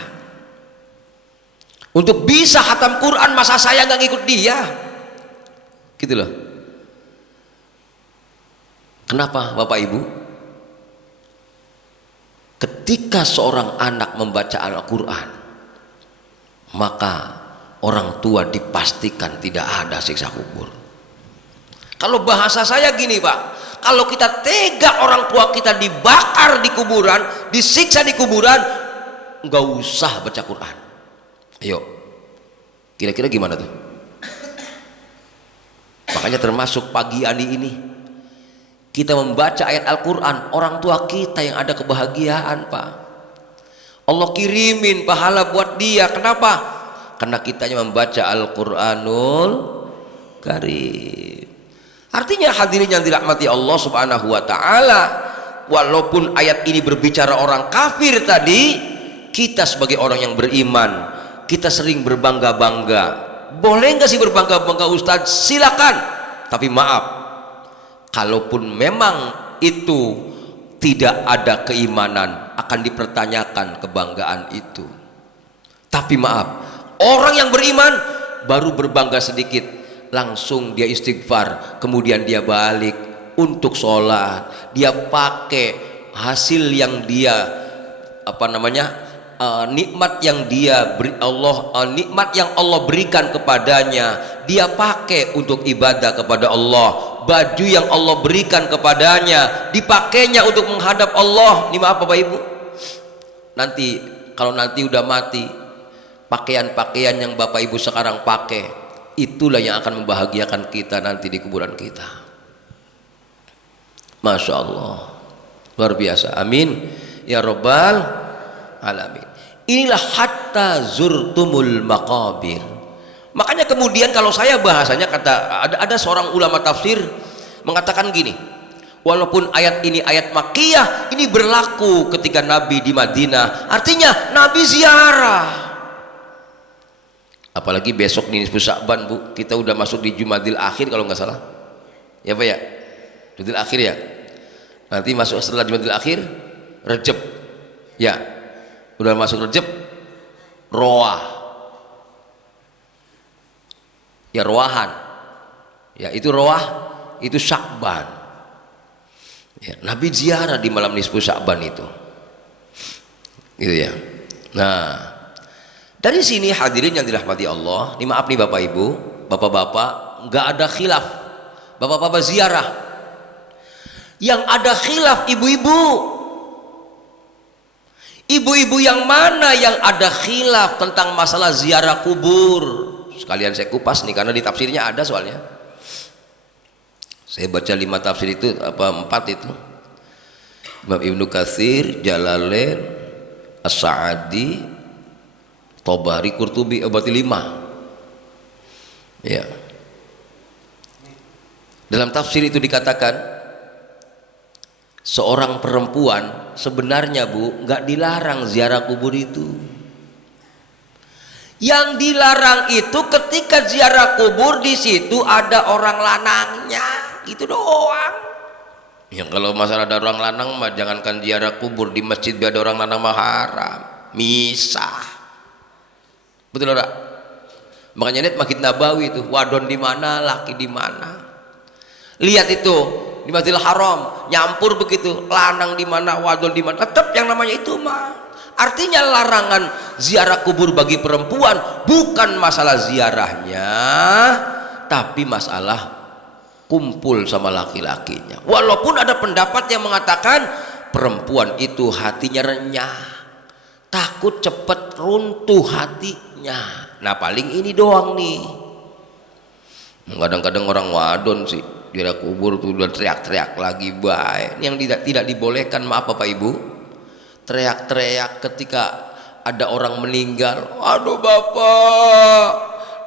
untuk bisa khatam Quran, masa saya nggak ngikut dia? Gitu loh. Kenapa Bapak Ibu? Ketika seorang anak membaca Al-Quran, maka orang tua dipastikan tidak ada siksa kubur. Kalau bahasa saya gini Pak, kalau kita tega orang tua kita dibakar di kuburan, disiksa di kuburan, nggak usah baca Quran. Ayo, kira-kira gimana tuh? Makanya termasuk pagi hari ini kita membaca ayat Al-Quran, orang tua kita yang ada kebahagiaan Pak. Allah kirimin pahala buat dia. Kenapa? Karena kitanya membaca Al-Quranul karim. Artinya hadirin yang dirahmati Allah Subhanahu wa taala, walaupun ayat ini berbicara orang kafir tadi, kita sebagai orang yang beriman, kita sering berbangga-bangga. Boleh nggak sih berbangga-bangga Ustadz? Silakan. Tapi maaf, kalaupun memang itu tidak ada keimanan, akan dipertanyakan kebanggaan itu. Tapi maaf, orang yang beriman baru berbangga sedikit, langsung dia istighfar, kemudian dia balik untuk sholat, dia pakai hasil yang dia nikmat yang dia beri nikmat yang Allah berikan kepadanya, dia pakai untuk ibadah kepada Allah. Baju yang Allah berikan kepadanya dipakainya untuk menghadap Allah. Ini maaf Bapak Ibu, nanti kalau nanti udah mati, pakaian-pakaian yang Bapak Ibu sekarang pakai, itulah yang akan membahagiakan kita nanti di kuburan kita. Masya Allah, luar biasa. Amin ya Rabbal alamin. Inilah hatta zurtumul maqabir. Makanya kemudian kalau saya bahasanya, ada seorang ulama tafsir mengatakan gini, walaupun ayat ini ayat Makkiyah, ini berlaku ketika Nabi di Madinah, artinya Nabi ziarah. Apalagi besok nih nisfu Sya'ban, Bu, kita udah masuk di Jumadil Akhir kalau nggak salah ya Pak ya, Jumadil Akhir ya, nanti masuk setelah Jumadil Akhir Rejab ya, udah masuk Rejab, Roah ya, Roahan ya, itu Roah, itu Sya'ban ya. Nabi ziarah di malam nisfu Sya'ban itu gitu ya. Nah, dari sini hadirin yang dirahmati Allah, ini maaf nih Bapak Ibu, Bapak-bapak, nggak ada khilaf Bapak-bapak ziarah. Yang ada khilaf ibu-ibu. Ibu-ibu yang mana yang ada khilaf tentang masalah ziarah kubur? Sekalian saya kupas nih, karena di tafsirnya ada soalnya. Saya baca 5 tafsir itu, 4 itu. Imam Ibnu Katsir, Jalalain, As-Sa'adi, Tobari, Qurtubi, berarti 5 ya. Dalam tafsir itu dikatakan, seorang perempuan sebenarnya Bu nggak dilarang ziarah kubur itu. Yang dilarang itu ketika ziarah kubur di situ ada orang lanangnya, itu doang. Yang kalau masalah ada orang lanang mah jangankan ziarah kubur, di masjid ada orang lanang mah haram, misah. Betul enggak? Makanya lihat Masjid Nabawi itu, wadon di mana, laki di mana. Lihat itu di Masjidil Haram, nyampur begitu, lanang di mana, wadon di mana, tetap yang namanya itu mah. Artinya larangan ziarah kubur bagi perempuan bukan masalah ziarahnya, tapi masalah kumpul sama laki-lakinya. Walaupun ada pendapat yang mengatakan perempuan itu hatinya renyah, takut cepat runtuh hatinya. Nah paling ini doang nih. Kadang-kadang orang wadon sih ziarah kubur tuh udah teriak-teriak lagi baik. Yang tidak dibolehkan, maaf Bapak Ibu, teriak-teriak ketika ada orang meninggal. Aduh Bapak,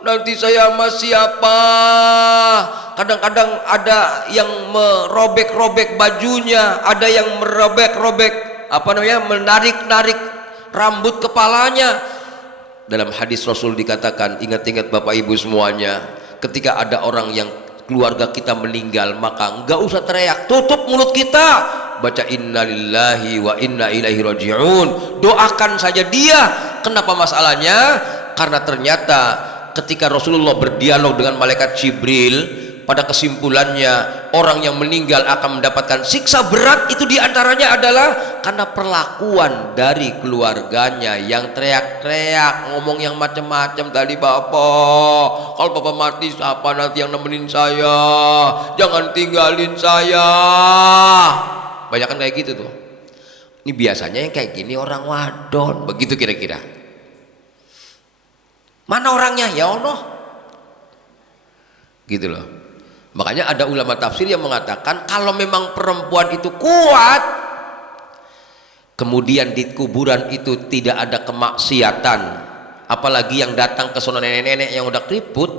nanti saya sama siapa? Kadang-kadang ada yang merobek-robek bajunya, ada yang merobek-robek menarik-narik rambut kepalanya. Dalam hadis Rasul dikatakan, ingat-ingat Bapak Ibu semuanya, ketika ada orang yang keluarga kita meninggal, maka enggak usah teriak, tutup mulut kita, baca innalillahi wa inna ilaihi raji'un, doakan saja dia. Kenapa masalahnya? Karena ternyata ketika Rasulullah berdialog dengan malaikat Jibril, pada kesimpulannya orang yang meninggal akan mendapatkan siksa berat. Itu diantaranya adalah karena perlakuan dari keluarganya yang teriak-teriak, ngomong yang macam-macam tadi. Bapak, kalau Bapak mati siapa nanti yang nemenin saya? Jangan tinggalin saya. Banyak kan kayak gitu tuh. Ini biasanya yang kayak gini orang wadon, begitu kira-kira. Mana orangnya? Ya Allah, gitu loh. Makanya ada ulama tafsir yang mengatakan kalau memang perempuan itu kuat, kemudian di kuburan itu tidak ada kemaksiatan, apalagi yang datang ke sono nenek-nenek yang udah keriput,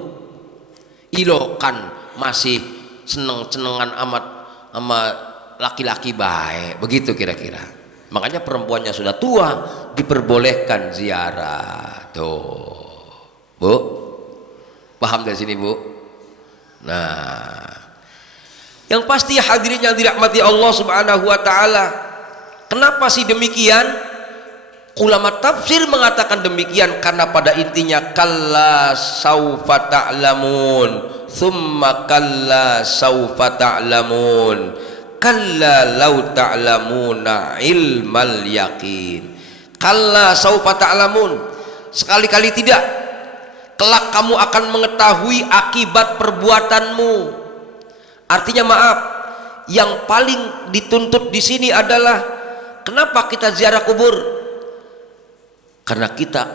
ilokan masih senengan amat sama laki-laki baik, begitu kira-kira. Makanya perempuannya sudah tua diperbolehkan ziarah. Tuh, Bu, paham dari sini, Bu? Nah, yang pasti hadirin yang dirahmati Allah Subhanahu wa taala, kenapa sih demikian? Ulama tafsir mengatakan demikian karena pada intinya kalla saufa ta'lamun, thumma kalla saufa ta'lamun, kalla law ta'lamuna ilmal yaqin. Kalla saufa ta'lamun, sekali-kali tidak, kelak kamu akan mengetahui akibat perbuatanmu. Artinya maaf, yang paling dituntut di sini adalah kenapa kita ziarah kubur? Karena kita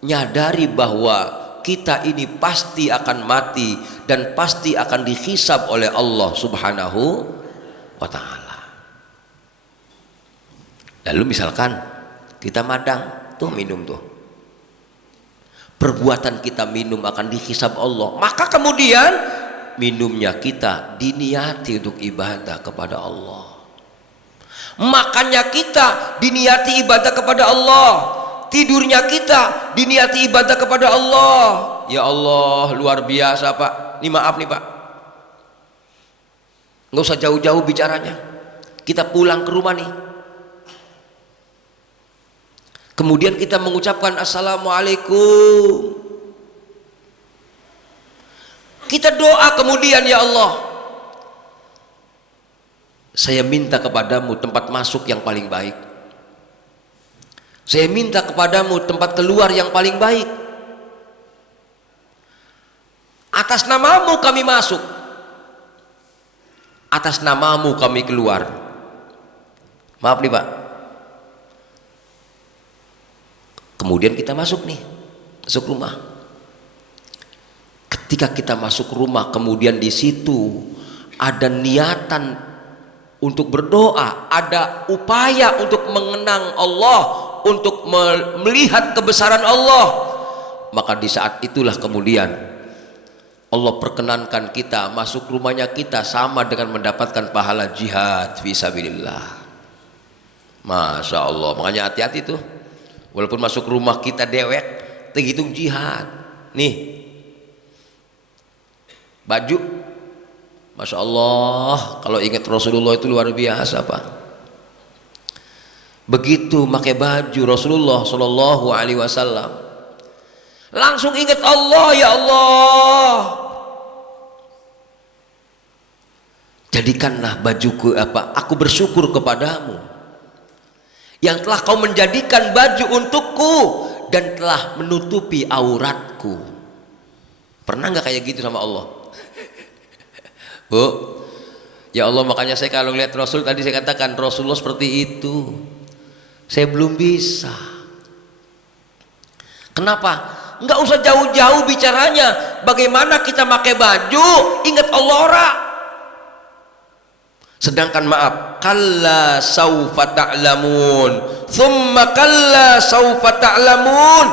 nyadari bahwa kita ini pasti akan mati dan pasti akan dihisab oleh Allah Subhanahu wa taala. Lalu misalkan kita madang tuh, minum tuh, perbuatan kita minum akan dihisab Allah, maka kemudian minumnya kita diniati untuk ibadah kepada Allah, makannya kita diniati ibadah kepada Allah, tidurnya kita diniati ibadah kepada Allah. Ya Allah, luar biasa Pak. Ini maaf nih Pak, nggak usah jauh-jauh bicaranya, kita pulang ke rumah nih, kemudian kita mengucapkan assalamualaikum, kita doa kemudian, ya Allah, saya minta kepadamu tempat masuk yang paling baik, saya minta kepadamu tempat keluar yang paling baik, atas namamu kami masuk, atas namamu kami keluar. Maaf nih Pak, kemudian kita masuk nih, masuk rumah. Ketika kita masuk rumah, kemudian di situ ada niatan untuk berdoa, ada upaya untuk mengenang Allah, untuk melihat kebesaran Allah, maka di saat itulah kemudian Allah perkenankan kita masuk rumahnya kita sama dengan mendapatkan pahala jihad fisabilillah. Masya Allah, makanya hati-hati tuh, walaupun masuk rumah kita dewek terhitung jihad. Nih baju, Masya Allah, kalau ingat Rasulullah itu luar biasa Pak. Begitu pakai baju Rasulullah Shallallahu Alaihi Wasallam, langsung ingat Allah. Ya Allah, jadikanlah bajuku aku bersyukur kepadamu yang telah kau menjadikan baju untukku dan telah menutupi auratku. Pernah nggak kayak gitu sama Allah? Bu, ya Allah, makanya saya kalau lihat Rasul tadi saya katakan Rasulullah seperti itu, saya belum bisa. Kenapa? Nggak usah jauh-jauh bicaranya, bagaimana kita pakai baju ingat Allah ora. Sedangkan maaf, kalla saufa ta'lamun, thumma kalla saufa ta'lamun,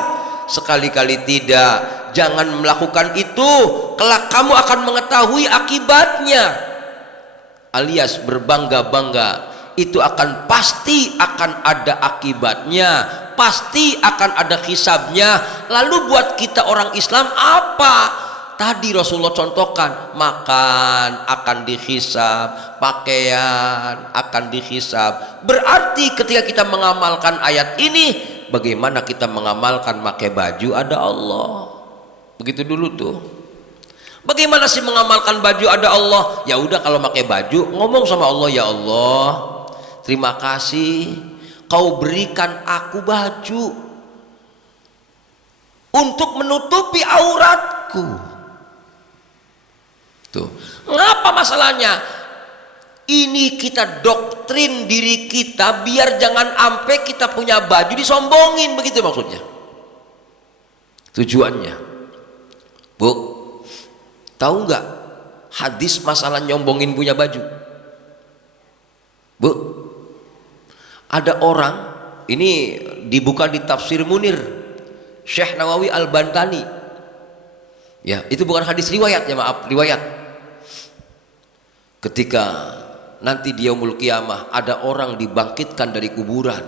sekali-kali tidak, jangan melakukan itu, kelak kamu akan mengetahui akibatnya. Alias berbangga-bangga itu akan pasti akan ada akibatnya, pasti akan ada hisabnya. Lalu buat kita orang Islam apa? Tadi Rasulullah contohkan, makan akan dihisab, pakaian akan dihisab. Berarti ketika kita mengamalkan ayat ini, bagaimana kita mengamalkan pakai baju ada Allah. Begitu dulu tuh. Bagaimana sih mengamalkan baju ada Allah? Ya udah, kalau pakai baju ngomong sama Allah, ya Allah, terima kasih kau berikan aku baju untuk menutupi auratku. Tuh, ngapa masalahnya? Ini kita doktrin diri kita biar jangan sampai kita punya baju disombongin, begitu maksudnya. Tujuannya. Bu, tahu nggak hadis masalah nyombongin punya baju? Bu, ada orang, ini dibuka di Tafsir Munir Syekh Nawawi Al-Bantani, Ya, itu bukan hadis riwayat ya, maaf, riwayat. Ketika nanti di yaumul qiyamah ada orang dibangkitkan dari kuburan,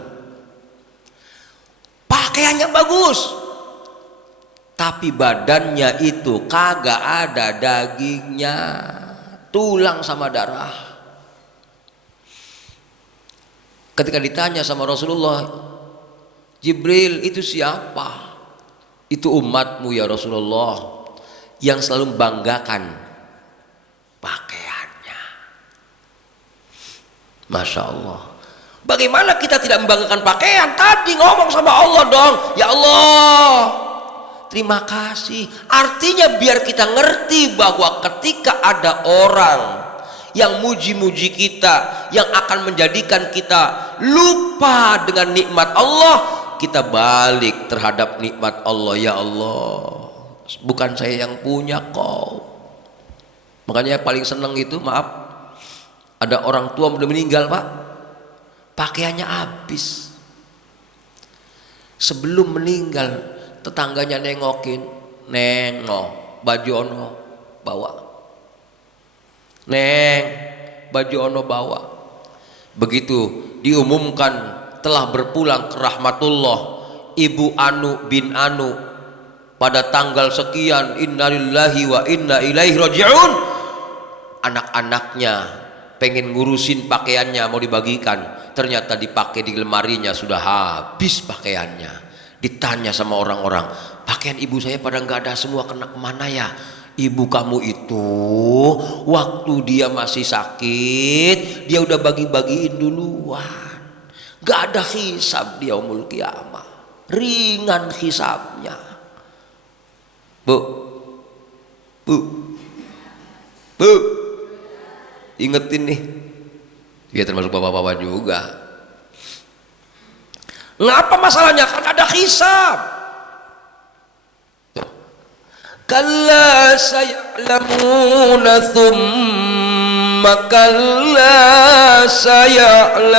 pakaiannya bagus, tapi badannya itu kagak ada dagingnya, tulang sama darah. Ketika ditanya sama Rasulullah, Jibril, itu siapa? Itu umatmu ya Rasulullah, yang selalu membanggakan pakaiannya. Masya Allah. Bagaimana kita tidak membanggakan pakaian? Tadi ngomong sama Allah dong, ya Allah, terima kasih. Artinya biar kita ngerti bahwa ketika ada orang yang muji-muji kita, yang akan menjadikan kita lupa dengan nikmat Allah, kita balik terhadap nikmat Allah. Ya Allah, bukan saya yang punya kau. Makanya paling seneng itu, maaf, ada orang tua udah meninggal pak, pakaiannya habis. Sebelum meninggal tetangganya nengokin, nengok baju ono bawa, neng baju ono bawa. Begitu diumumkan telah berpulang ke rahmatullah Ibu Anu bin Anu pada tanggal sekian, innalillahi wa inna ilaihi raji'un, anak-anaknya pengen ngurusin pakaiannya mau dibagikan, ternyata dipakai di lemarinya sudah habis pakaiannya. Ditanya sama orang-orang, pakaian ibu saya pada nggak ada semua, kena kemana ya? Ibu kamu itu waktu dia masih sakit dia udah bagi-bagiin duluan, nggak ada hisab dia yaumul qiyamah, ringan hisabnya. Bu, ingetin nih, dia termasuk bapak-bapak juga. Ngapa masalahnya? Kan ada hisab. Kalla sayalamuna thumma kalla sayalamun.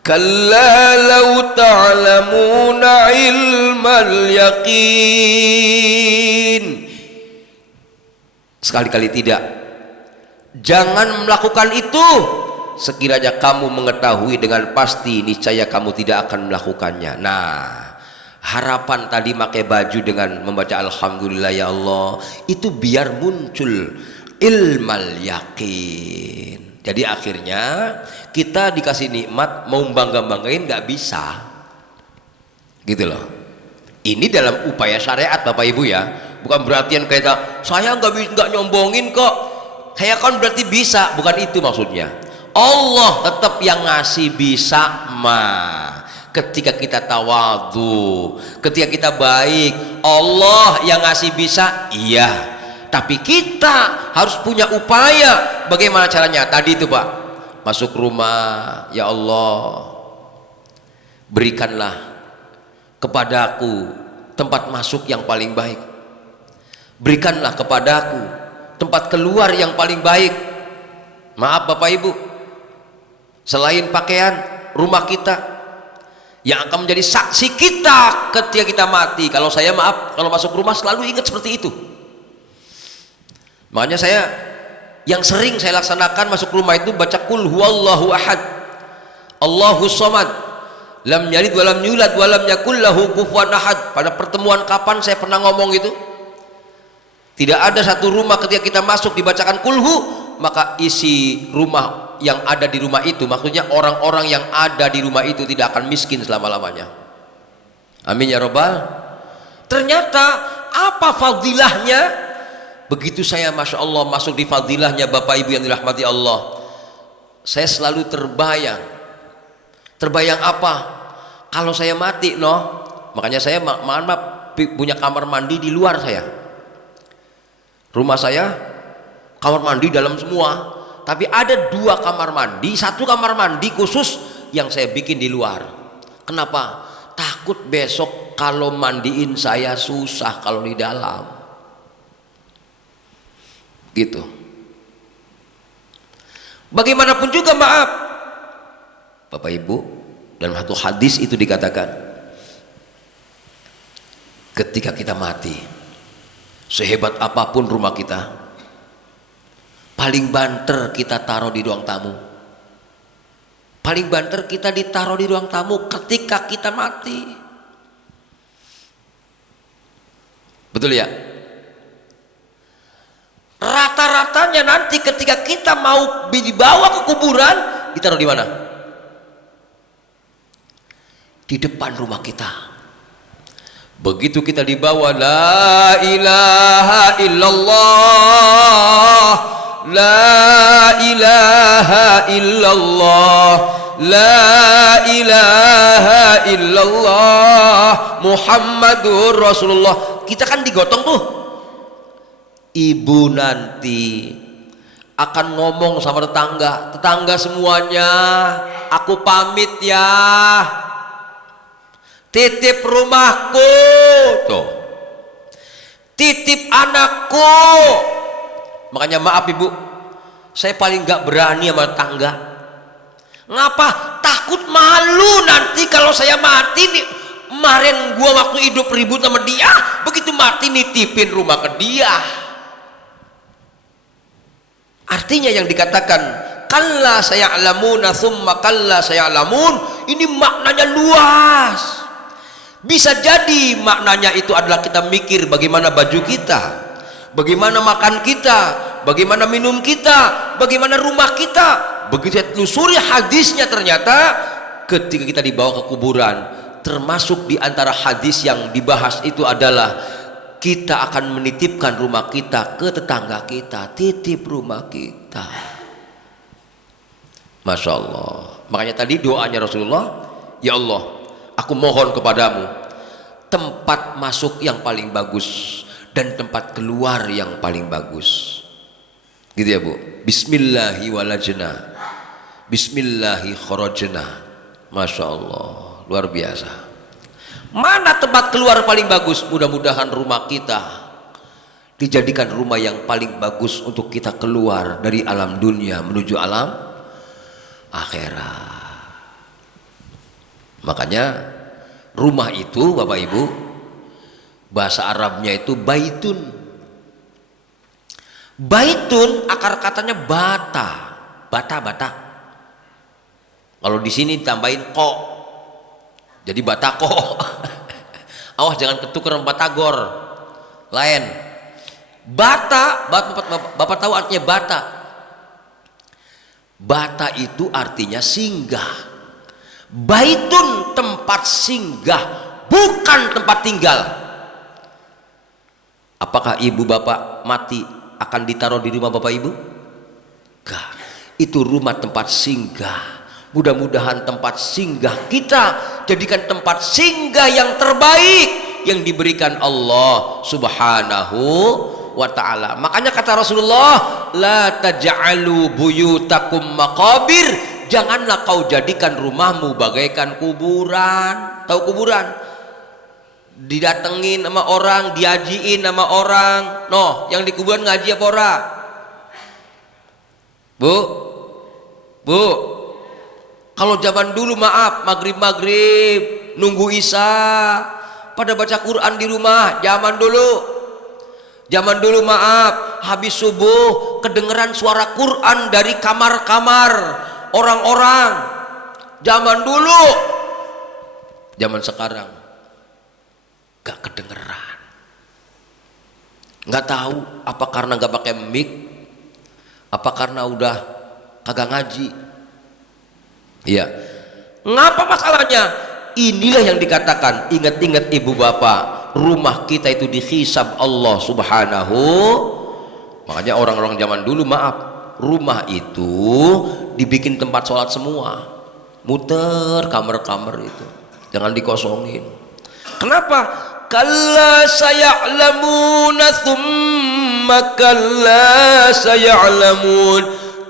Kalla law ta'lamuna ilmal yaqin. Sekali-kali tidak, jangan melakukan itu sekiranya kamu mengetahui dengan pasti niscaya kamu tidak akan melakukannya. Nah, harapan tadi pakai baju dengan membaca alhamdulillah ya Allah itu biar muncul ilmal yakin. Jadi akhirnya kita dikasih nikmat mau bangga-banggain nggak bisa, gitu loh. Ini dalam upaya syariat Bapak Ibu ya, bukan berarti yang kayak saya nggak nyombongin kok, saya kan berarti bisa, bukan itu maksudnya. Allah tetap yang ngasih bisa mah. Ketika kita tawadhu, ketika kita baik, Allah yang ngasih bisa, iya. Tapi kita harus punya upaya. Bagaimana caranya? Tadi itu Pak, masuk rumah, ya Allah, berikanlah kepadaku tempat masuk yang paling baik. Berikanlah kepadaku tempat keluar yang paling baik. Maaf Bapak Ibu, selain pakaian, rumah kita yang akan menjadi saksi kita ketika kita mati. Kalau saya maaf, kalau masuk rumah selalu ingat seperti itu. Makanya saya yang sering saya laksanakan masuk rumah itu baca qul huwallahu ahad, Allahus samad, lam yalid walam yulad walam yakul lahu kufuwan ahad. Pada pertemuan kapan saya pernah ngomong itu? Tidak ada satu rumah ketika kita masuk dibacakan kulhu, maka isi rumah yang ada di rumah itu, maksudnya orang-orang yang ada di rumah itu tidak akan miskin selama-lamanya. Amin ya robbal. Ternyata apa fadilahnya? Begitu saya Masya Allah masuk di fadilahnya Bapak Ibu yang dirahmati Allah, saya selalu terbayang apa? Kalau saya mati noh. Makanya saya maaf punya kamar mandi di luar saya. Rumah saya kamar mandi dalam semua, tapi ada 2 kamar mandi, 1 kamar mandi khusus yang saya bikin di luar. Kenapa? Takut besok kalau mandiin saya susah kalau di dalam, gitu. Bagaimanapun juga maaf Bapak Ibu, dalam satu hadis itu dikatakan ketika kita mati, sehebat apapun rumah kita, paling banter kita taruh di ruang tamu. Paling banter kita ditaruh di ruang tamu ketika kita mati. Betul ya? Rata-ratanya nanti ketika kita mau dibawa ke kuburan, ditaruh di mana? Di depan rumah kita. Begitu kita dibawa, la ilaha illallah, la ilaha illallah, la ilaha illallah, Muhammadur Rasulullah. Kita kan digotong tuh. Ibu nanti akan ngomong sama tetangga, tetangga semuanya, aku pamit ya, titip rumahku tuh, titip anakku. Makanya maaf ibu, saya paling gak berani sama tetangga. Ngapa? Takut malu nanti kalau saya mati nih. Kemarin gua waktu hidup ribut sama dia, begitu mati nitipin rumah ke dia. Artinya yang dikatakan kalla saya'lamuna tsumma kalla saya'lamun, ini maknanya luas. Bisa jadi maknanya itu adalah kita mikir bagaimana baju kita, bagaimana makan kita, bagaimana minum kita, bagaimana rumah kita. Begitu saya telusuri hadisnya, ternyata ketika kita dibawa ke kuburan, termasuk di antara hadis yang dibahas itu adalah kita akan menitipkan rumah kita ke tetangga kita, titip rumah kita. Masya Allah. Makanya tadi doanya Rasulullah, ya Allah, aku mohon kepadamu tempat masuk yang paling bagus dan tempat keluar yang paling bagus. Gitu ya Bu. Bismillahi walajna, Bismillahi kharajna. Masya Allah, luar biasa. Mana tempat keluar paling bagus? Mudah-mudahan rumah kita dijadikan rumah yang paling bagus untuk kita keluar dari alam dunia menuju alam akhirat. Makanya rumah itu Bapak Ibu, bahasa Arabnya itu baitun. Baitun akar katanya bata, bata. Kalau di sini tambahin ko, jadi batako. Awas jangan ketuker batagor. Lain. Bata, Bapak tahu artinya bata? Bata itu artinya singgah. Baitun tempat singgah, bukan tempat tinggal. Apakah ibu bapak mati akan ditaruh di rumah bapak ibu? Enggak. Itu rumah tempat singgah. Mudah-mudahan tempat singgah kita jadikan tempat singgah yang terbaik yang diberikan Allah Subhanahu wa ta'ala. Makanya kata Rasulullah, la taj'alu buyutakum maqabir, janganlah kau jadikan rumahmu bagaikan kuburan. Tahu kuburan? Didatengin sama orang, diajiin sama orang. Noh, yang di kuburan ngaji apa ora? Bu, kalau zaman dulu maaf, maghrib nunggu isya pada baca Quran di rumah. Zaman dulu maaf, habis subuh kedengeran suara Quran dari kamar-kamar orang-orang. Zaman dulu. Zaman sekarang gak kedengeran. Gak tahu apa karena gak pakai mic, apa karena udah kagak ngaji. Iya. Ngapa masalahnya? Inilah yang dikatakan, ingat-ingat ibu bapak, rumah kita itu dihisab Allah Subhanahu. Makanya orang-orang zaman dulu maaf, rumah itu dibikin tempat sholat semua, muter kamar-kamar itu, jangan dikosongin. Kenapa? Kalla saya'lamuna thumma kalla saya'lamun,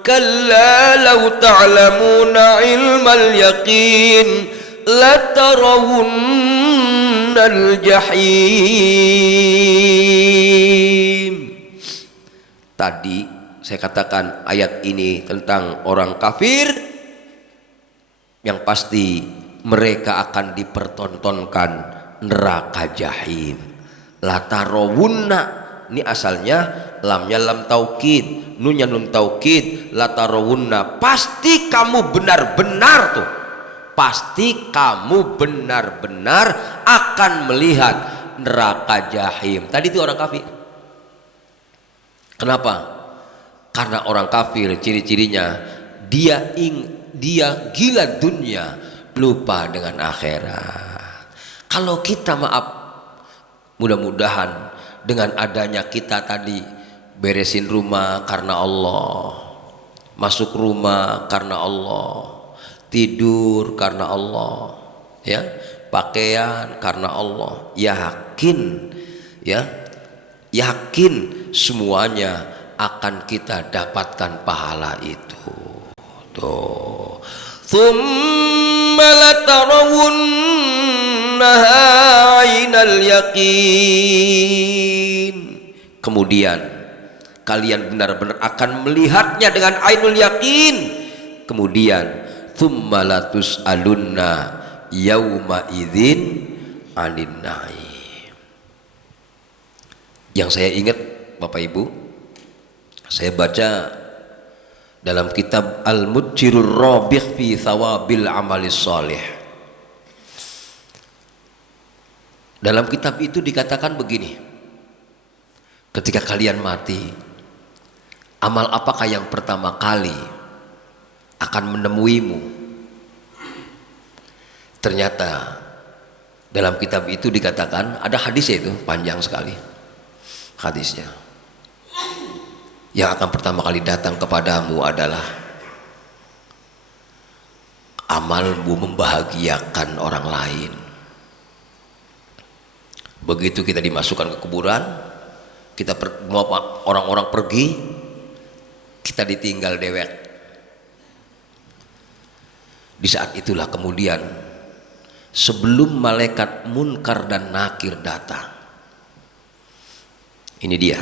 kalla law ta'lamuna ilmal yaqin latarawunnal jahim. Tadi saya katakan ayat ini tentang orang kafir yang pasti mereka akan dipertontonkan neraka jahim. Latarawunna, ini asalnya lamnya lam taukid, nunnya nun taukid. Latarawunna, pasti kamu benar-benar tuh, pasti kamu benar-benar akan melihat neraka jahim. Tadi itu orang kafir. Kenapa? Karena orang kafir ciri-cirinya dia gila dunia, lupa dengan akhirat. Kalau kita maaf, mudah-mudahan dengan adanya kita tadi beresin rumah karena Allah, masuk rumah karena Allah, tidur karena Allah, ya, pakaian karena Allah, yakin, ya, yakin semuanya akan kita dapatkan pahala itu. Tuh, thumma latarawunnaha 'ainal yaqin, kemudian kalian benar-benar akan melihatnya dengan ainul yakin. Kemudian thumma latus'alunna yauma idzin 'anin na'im. Yang saya ingat Bapak Ibu, saya baca dalam kitab Al-Mujirur Rabih fi Thawabil Amalis Shalih. Dalam kitab itu dikatakan begini, ketika kalian mati, amal apakah yang pertama kali akan menemuimu? Ternyata dalam kitab itu dikatakan, ada hadisnya itu, panjang sekali hadisnya. Yang akan pertama kali datang kepadamu adalah amalmu membahagiakan orang lain. Begitu kita dimasukkan ke kuburan, kita orang-orang pergi, kita ditinggal dewek. Di saat itulah kemudian sebelum malaikat Munkar dan Nakir datang, ini dia,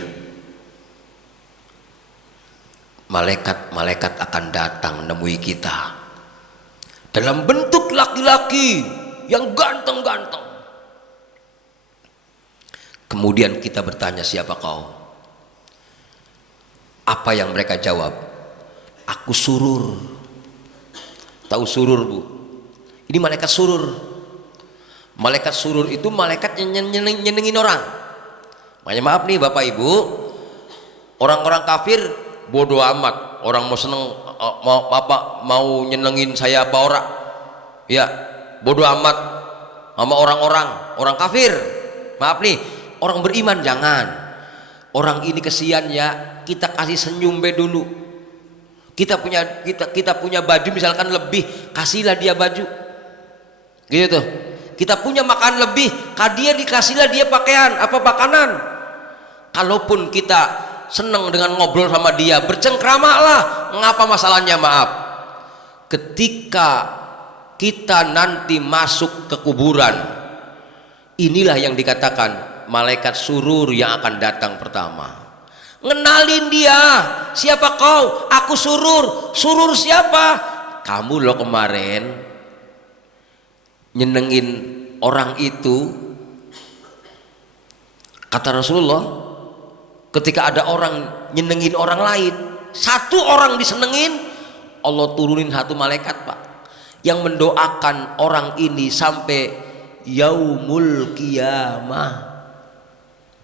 malaikat-malaikat akan datang menemui kita dalam bentuk laki-laki yang ganteng-ganteng. Kemudian kita bertanya, siapa kau? Apa yang mereka jawab? Aku Surur. Tahu Surur, Bu? Ini malaikat Surur. Malaikat Surur itu malaikat yang nyenengin orang. Makanya maaf nih Bapak Ibu, orang-orang kafir bodoh amat, orang mau seneng mau nyenengin saya apa ora, ya bodoh amat sama orang kafir. Maaf nih, orang beriman jangan. Orang ini kesian ya, kita kasih senyum be dulu. Kita punya baju misalkan lebih, kasihlah dia baju, gitu tuh. Kita punya makan lebih, dia dikasihlah dia pakaian apa makanan. Kalaupun kita senang dengan ngobrol sama dia, bercengkrama lah, ngapa masalahnya? Maaf, ketika kita nanti masuk ke kuburan, inilah yang dikatakan malaikat Surur yang akan datang pertama. Ngenalin dia, siapa kau? Aku Surur. Surur siapa? Kamu loh kemarin nyenengin orang itu. Kata Rasulullah, ketika ada orang nyenengin orang lain, satu orang disenengin, Allah turunin satu malaikat, Pak, yang mendoakan orang ini sampai yaumul qiyamah.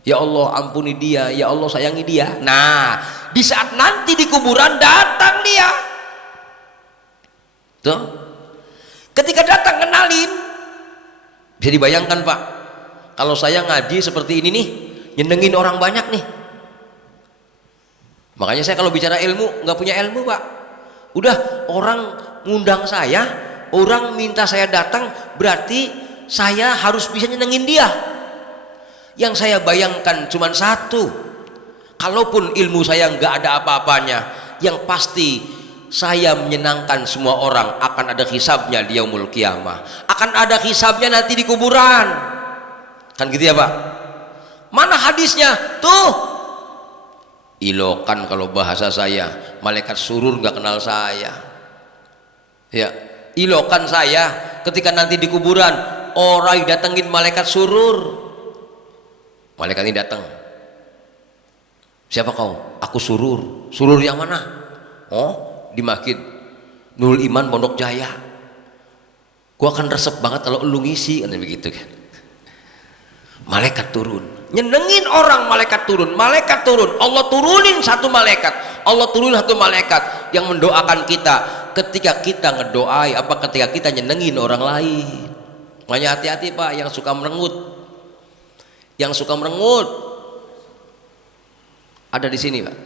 Ya Allah ampuni dia, ya Allah sayangi dia. Nah, di saat nanti di kuburan datang dia tuh, ketika datang kenalin. Bisa dibayangkan Pak, kalau saya ngaji seperti ini nih, nyenengin orang banyak nih. Makanya saya kalau bicara ilmu nggak punya ilmu Pak. Udah orang ngundang saya, orang minta saya datang, berarti saya harus bisa nyenengin dia. Yang saya bayangkan cuma satu, kalaupun ilmu saya nggak ada apa-apanya, yang pasti saya menyenangkan semua orang. Akan ada hisabnya di yaumul qiyamah, akan ada hisabnya nanti di kuburan, kan gitu ya Pak? Mana hadisnya tuh? Ilokan kalau bahasa saya, malaikat Surur nggak kenal saya, ya ilokan saya ketika nanti di kuburan. orang datengin malaikat surur. Malaikat ini datang. Siapa kau? Aku surur. Surur yang mana? Oh, di Masjid Nurul Iman Pondok Jaya. Gua akan resep banget kalau lu ngisi, kan begitu kan. Malaikat turun, nyenengin orang. Malaikat turun, Allah turunin satu malaikat, Allah turunin satu malaikat yang mendoakan kita ketika kita ngedoai, apa ketika kita nyenengin orang lain. Makanya hati-hati Pak yang suka merengut, ada di sini Pak.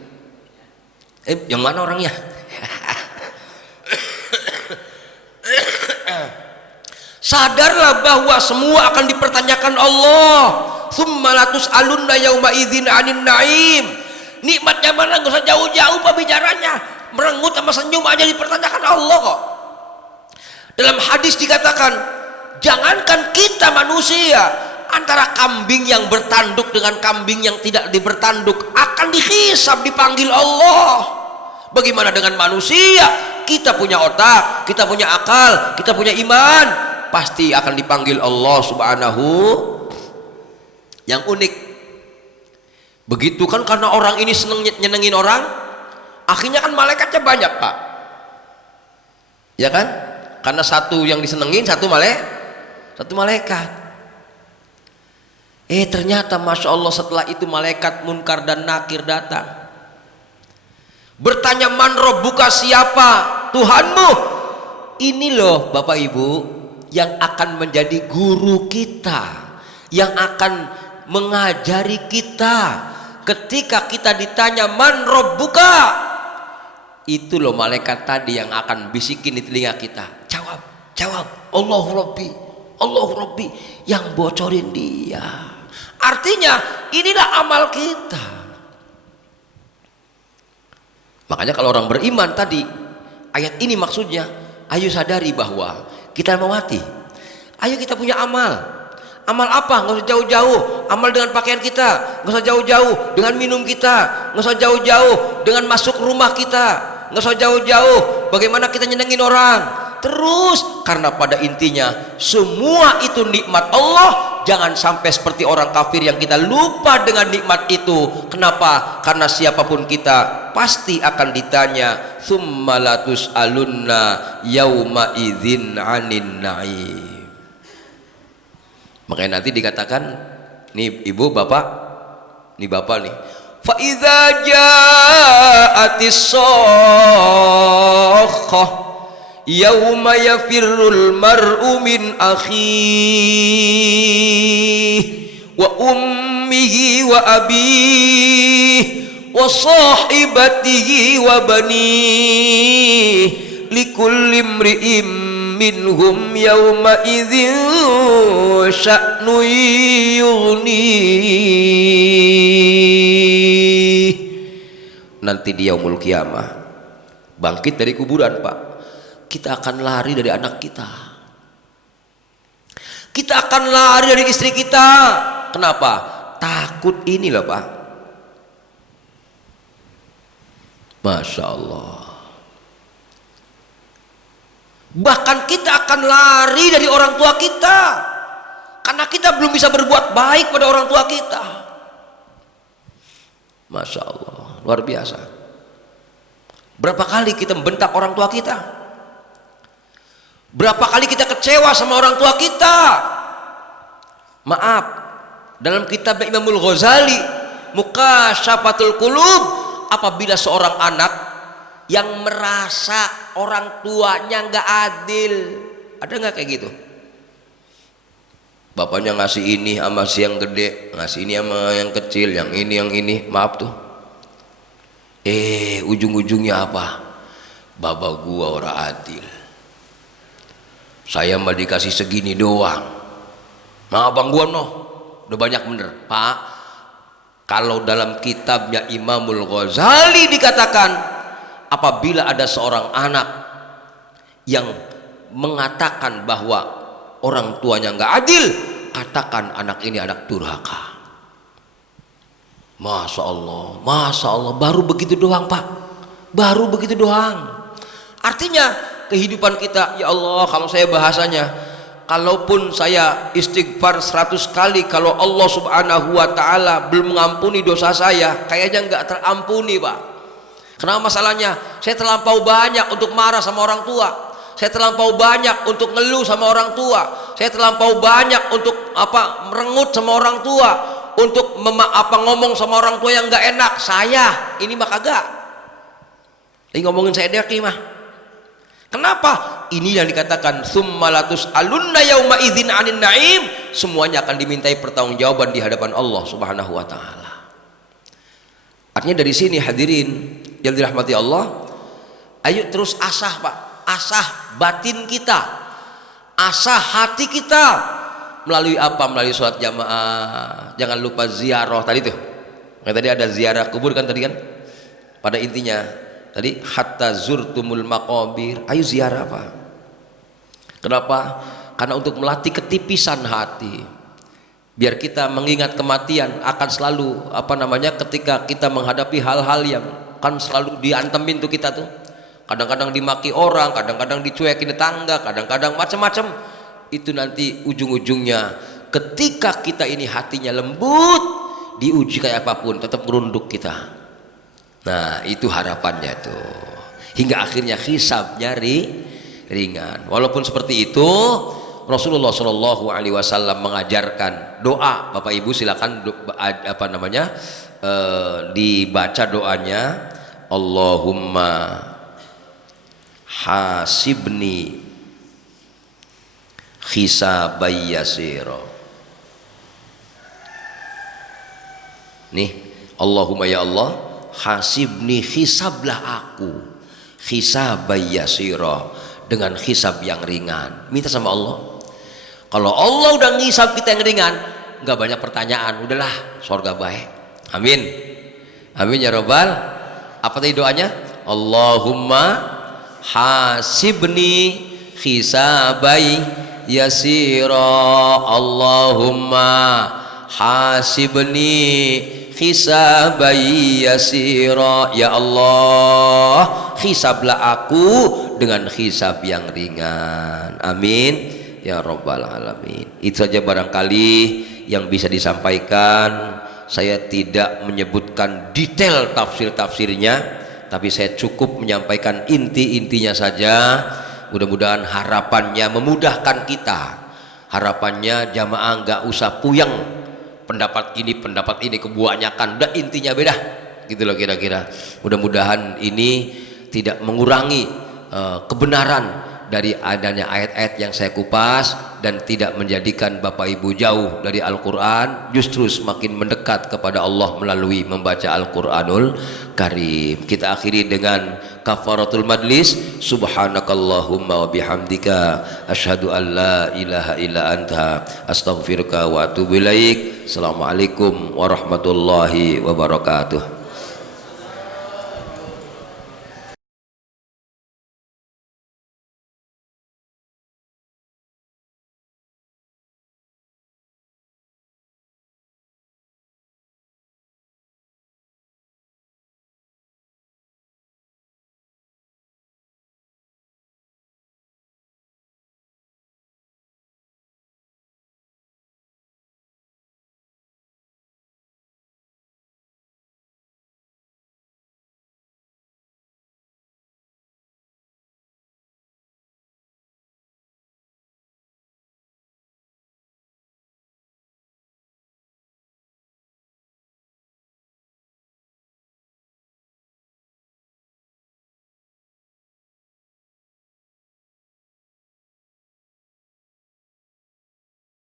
Yang mana orangnya? Sadarlah bahwa semua akan dipertanyakan Allah. Tsumma latus'alunna yauma idzin 'anin na'im. Nikmatnya mana enggak usah jauh-jauh Pak bicaranya. Merengut sama senyum aja dipertanyakan Allah kok. Dalam hadis dikatakan, jangankan kita manusia, antara kambing yang bertanduk dengan kambing yang tidak bertanduk akan dihisab, dipanggil Allah. Bagaimana dengan manusia? Kita punya otak, kita punya akal, kita punya iman, pasti akan dipanggil Allah Subhanahu. Yang unik begitu kan, karena orang ini seneng nyenengin orang, akhirnya kan malaikatnya banyak Pak, ya kan? Karena satu yang disenengin, satu malaikat. Ternyata Masya Allah setelah itu malaikat Munkar dan Nakir datang, bertanya, man rabbuka, siapa Tuhanmu? Ini loh Bapak Ibu yang akan menjadi guru kita, yang akan mengajari kita. Ketika kita ditanya man rabbuka, itu loh malaikat tadi yang akan bisikin di telinga kita, jawab Allahu Rabbi, yang bocorin dia. Artinya inilah amal kita. Makanya kalau orang beriman tadi, ayat ini maksudnya, ayo sadari bahwa kita mau mati. Ayo kita punya amal. Amal apa? Nggak usah jauh-jauh. Amal dengan pakaian kita, nggak usah jauh-jauh. Dengan minum kita, nggak usah jauh-jauh. Dengan masuk rumah kita, nggak usah jauh-jauh. Bagaimana kita nyenengin orang? Terus, karena pada intinya semua itu nikmat Allah. Jangan sampai seperti orang kafir yang kita lupa dengan nikmat itu. Kenapa? Karena siapapun kita pasti akan ditanya, tsumma latus'alunna yauma idzin 'anin na'im. Makanya nanti dikatakan, nih ibu bapak, nih bapak nih, fa idza ja'atis shakhah yauma yafirrul mar'u min akhihi wa ummihi wa abihi wa sahibatihi wa banihi likulli imri'in minhum yawma idzin sya'nu yughni. Nanti di yaumul kiamah, bangkit dari kuburan Pak, kita akan lari dari anak kita, kita akan lari dari istri kita. Kenapa? Takut ini loh Pak. Masya Allah. Bahkan kita akan lari dari orang tua kita karena kita belum bisa berbuat baik pada orang tua kita. Masya Allah, luar biasa. Berapa kali kita membentak orang tua kita? Berapa kali kita kecewa sama orang tua kita? Maaf, dalam kitab Imamul Ghazali Mukasyafatul Qulub, apabila seorang anak yang merasa orang tuanya nggak adil, ada nggak kayak gitu? Bapaknya ngasih ini sama si yang gede, ngasih ini sama yang kecil, yang ini, maaf tuh. Ujung-ujungnya apa? Bapak gua orang adil, saya mah dikasih segini doang. Nah abang gua noh, udah banyak bener Pak. Kalau dalam kitabnya Imamul Ghazali dikatakan, apabila ada seorang anak yang mengatakan bahwa orang tuanya nggak adil, katakan anak ini anak durhaka. Masya Allah, baru begitu doang Pak, baru begitu doang. Artinya kehidupan kita, ya Allah, kalau saya bahasanya, kalaupun saya istighfar 100 kali, kalau Allah subhanahu wa ta'ala belum mengampuni dosa saya, kayaknya nggak terampuni Pak. Kenapa masalahnya? Saya terlampau banyak untuk marah sama orang tua, saya terlampau banyak untuk ngeluh sama orang tua, saya terlampau banyak untuk merengut sama orang tua, untuk ngomong sama orang tua yang nggak enak. Saya ini mah kagak ini ngomongin saya dek mah. Kenapa? Ini yang dikatakan summalatus alunna yauma idzin 'anin na'im, semuanya akan dimintai pertanggungjawaban di hadapan Allah Subhanahu wa taala. Artinya dari sini hadirin yang dirahmati Allah, ayo terus asah Pak, asah batin kita, asah hati kita melalui apa? Melalui sholat jamaah. Jangan lupa ziarah tadi tuh. Tadi ada ziarah kubur kan tadi kan? Pada intinya tadi hatta zurtumul maqabir. Ayo ziarah Pak. Kenapa? Karena untuk melatih ketipisan hati, biar kita mengingat kematian akan selalu ketika kita menghadapi hal-hal yang kan selalu diantemin tuh kita tuh, kadang-kadang dimaki orang, kadang-kadang dicuekin tetangga, kadang-kadang macam-macam. Itu nanti ujung-ujungnya ketika kita ini hatinya lembut, diuji kayak apapun tetap merunduk kita. Nah itu harapannya tuh, hingga akhirnya hisabnya ringan. Walaupun seperti itu, Rasulullah Shallallahu Alaihi Wasallam mengajarkan doa. Bapak Ibu silakan dibaca doanya. Allahumma hasibni hisabay yasira. Nih, Allahumma ya Allah, hasibni, hisablah aku, hisabay yasira, dengan hisab yang ringan. Minta sama Allah. Kalau Allah udah ngisab kita yang ringan, nggak banyak pertanyaan, udahlah surga baik. Amin. Amin ya robbal. Apa tadi doanya? Allahumma hasibni hisabay yasira. Allahumma hasibni hisabay yasira. Ya Allah, hisablah aku dengan hisab yang ringan. Amin ya robbal alamin. Itu saja barangkali yang bisa disampaikan. Saya tidak menyebutkan detail tafsir-tafsirnya, tapi saya cukup menyampaikan inti-intinya saja. Mudah-mudahan harapannya memudahkan kita. Harapannya jamaah nggak usah puyeng, pendapat ini kebanyakan, udah intinya beda gitu loh kira-kira. Mudah-mudahan ini tidak mengurangi kebenaran dari adanya ayat-ayat yang saya kupas, dan tidak menjadikan Bapak Ibu jauh dari Al-Quran, justru semakin mendekat kepada Allah melalui membaca Al-Quranul Karim. Kita akhiri dengan kafaratul majlis. Subhanakallahumma wa bihamdika asyhadu an la ilaha illa anta astaghfiruka wa atubu ilaik. Assalamualaikum warahmatullahi wabarakatuh.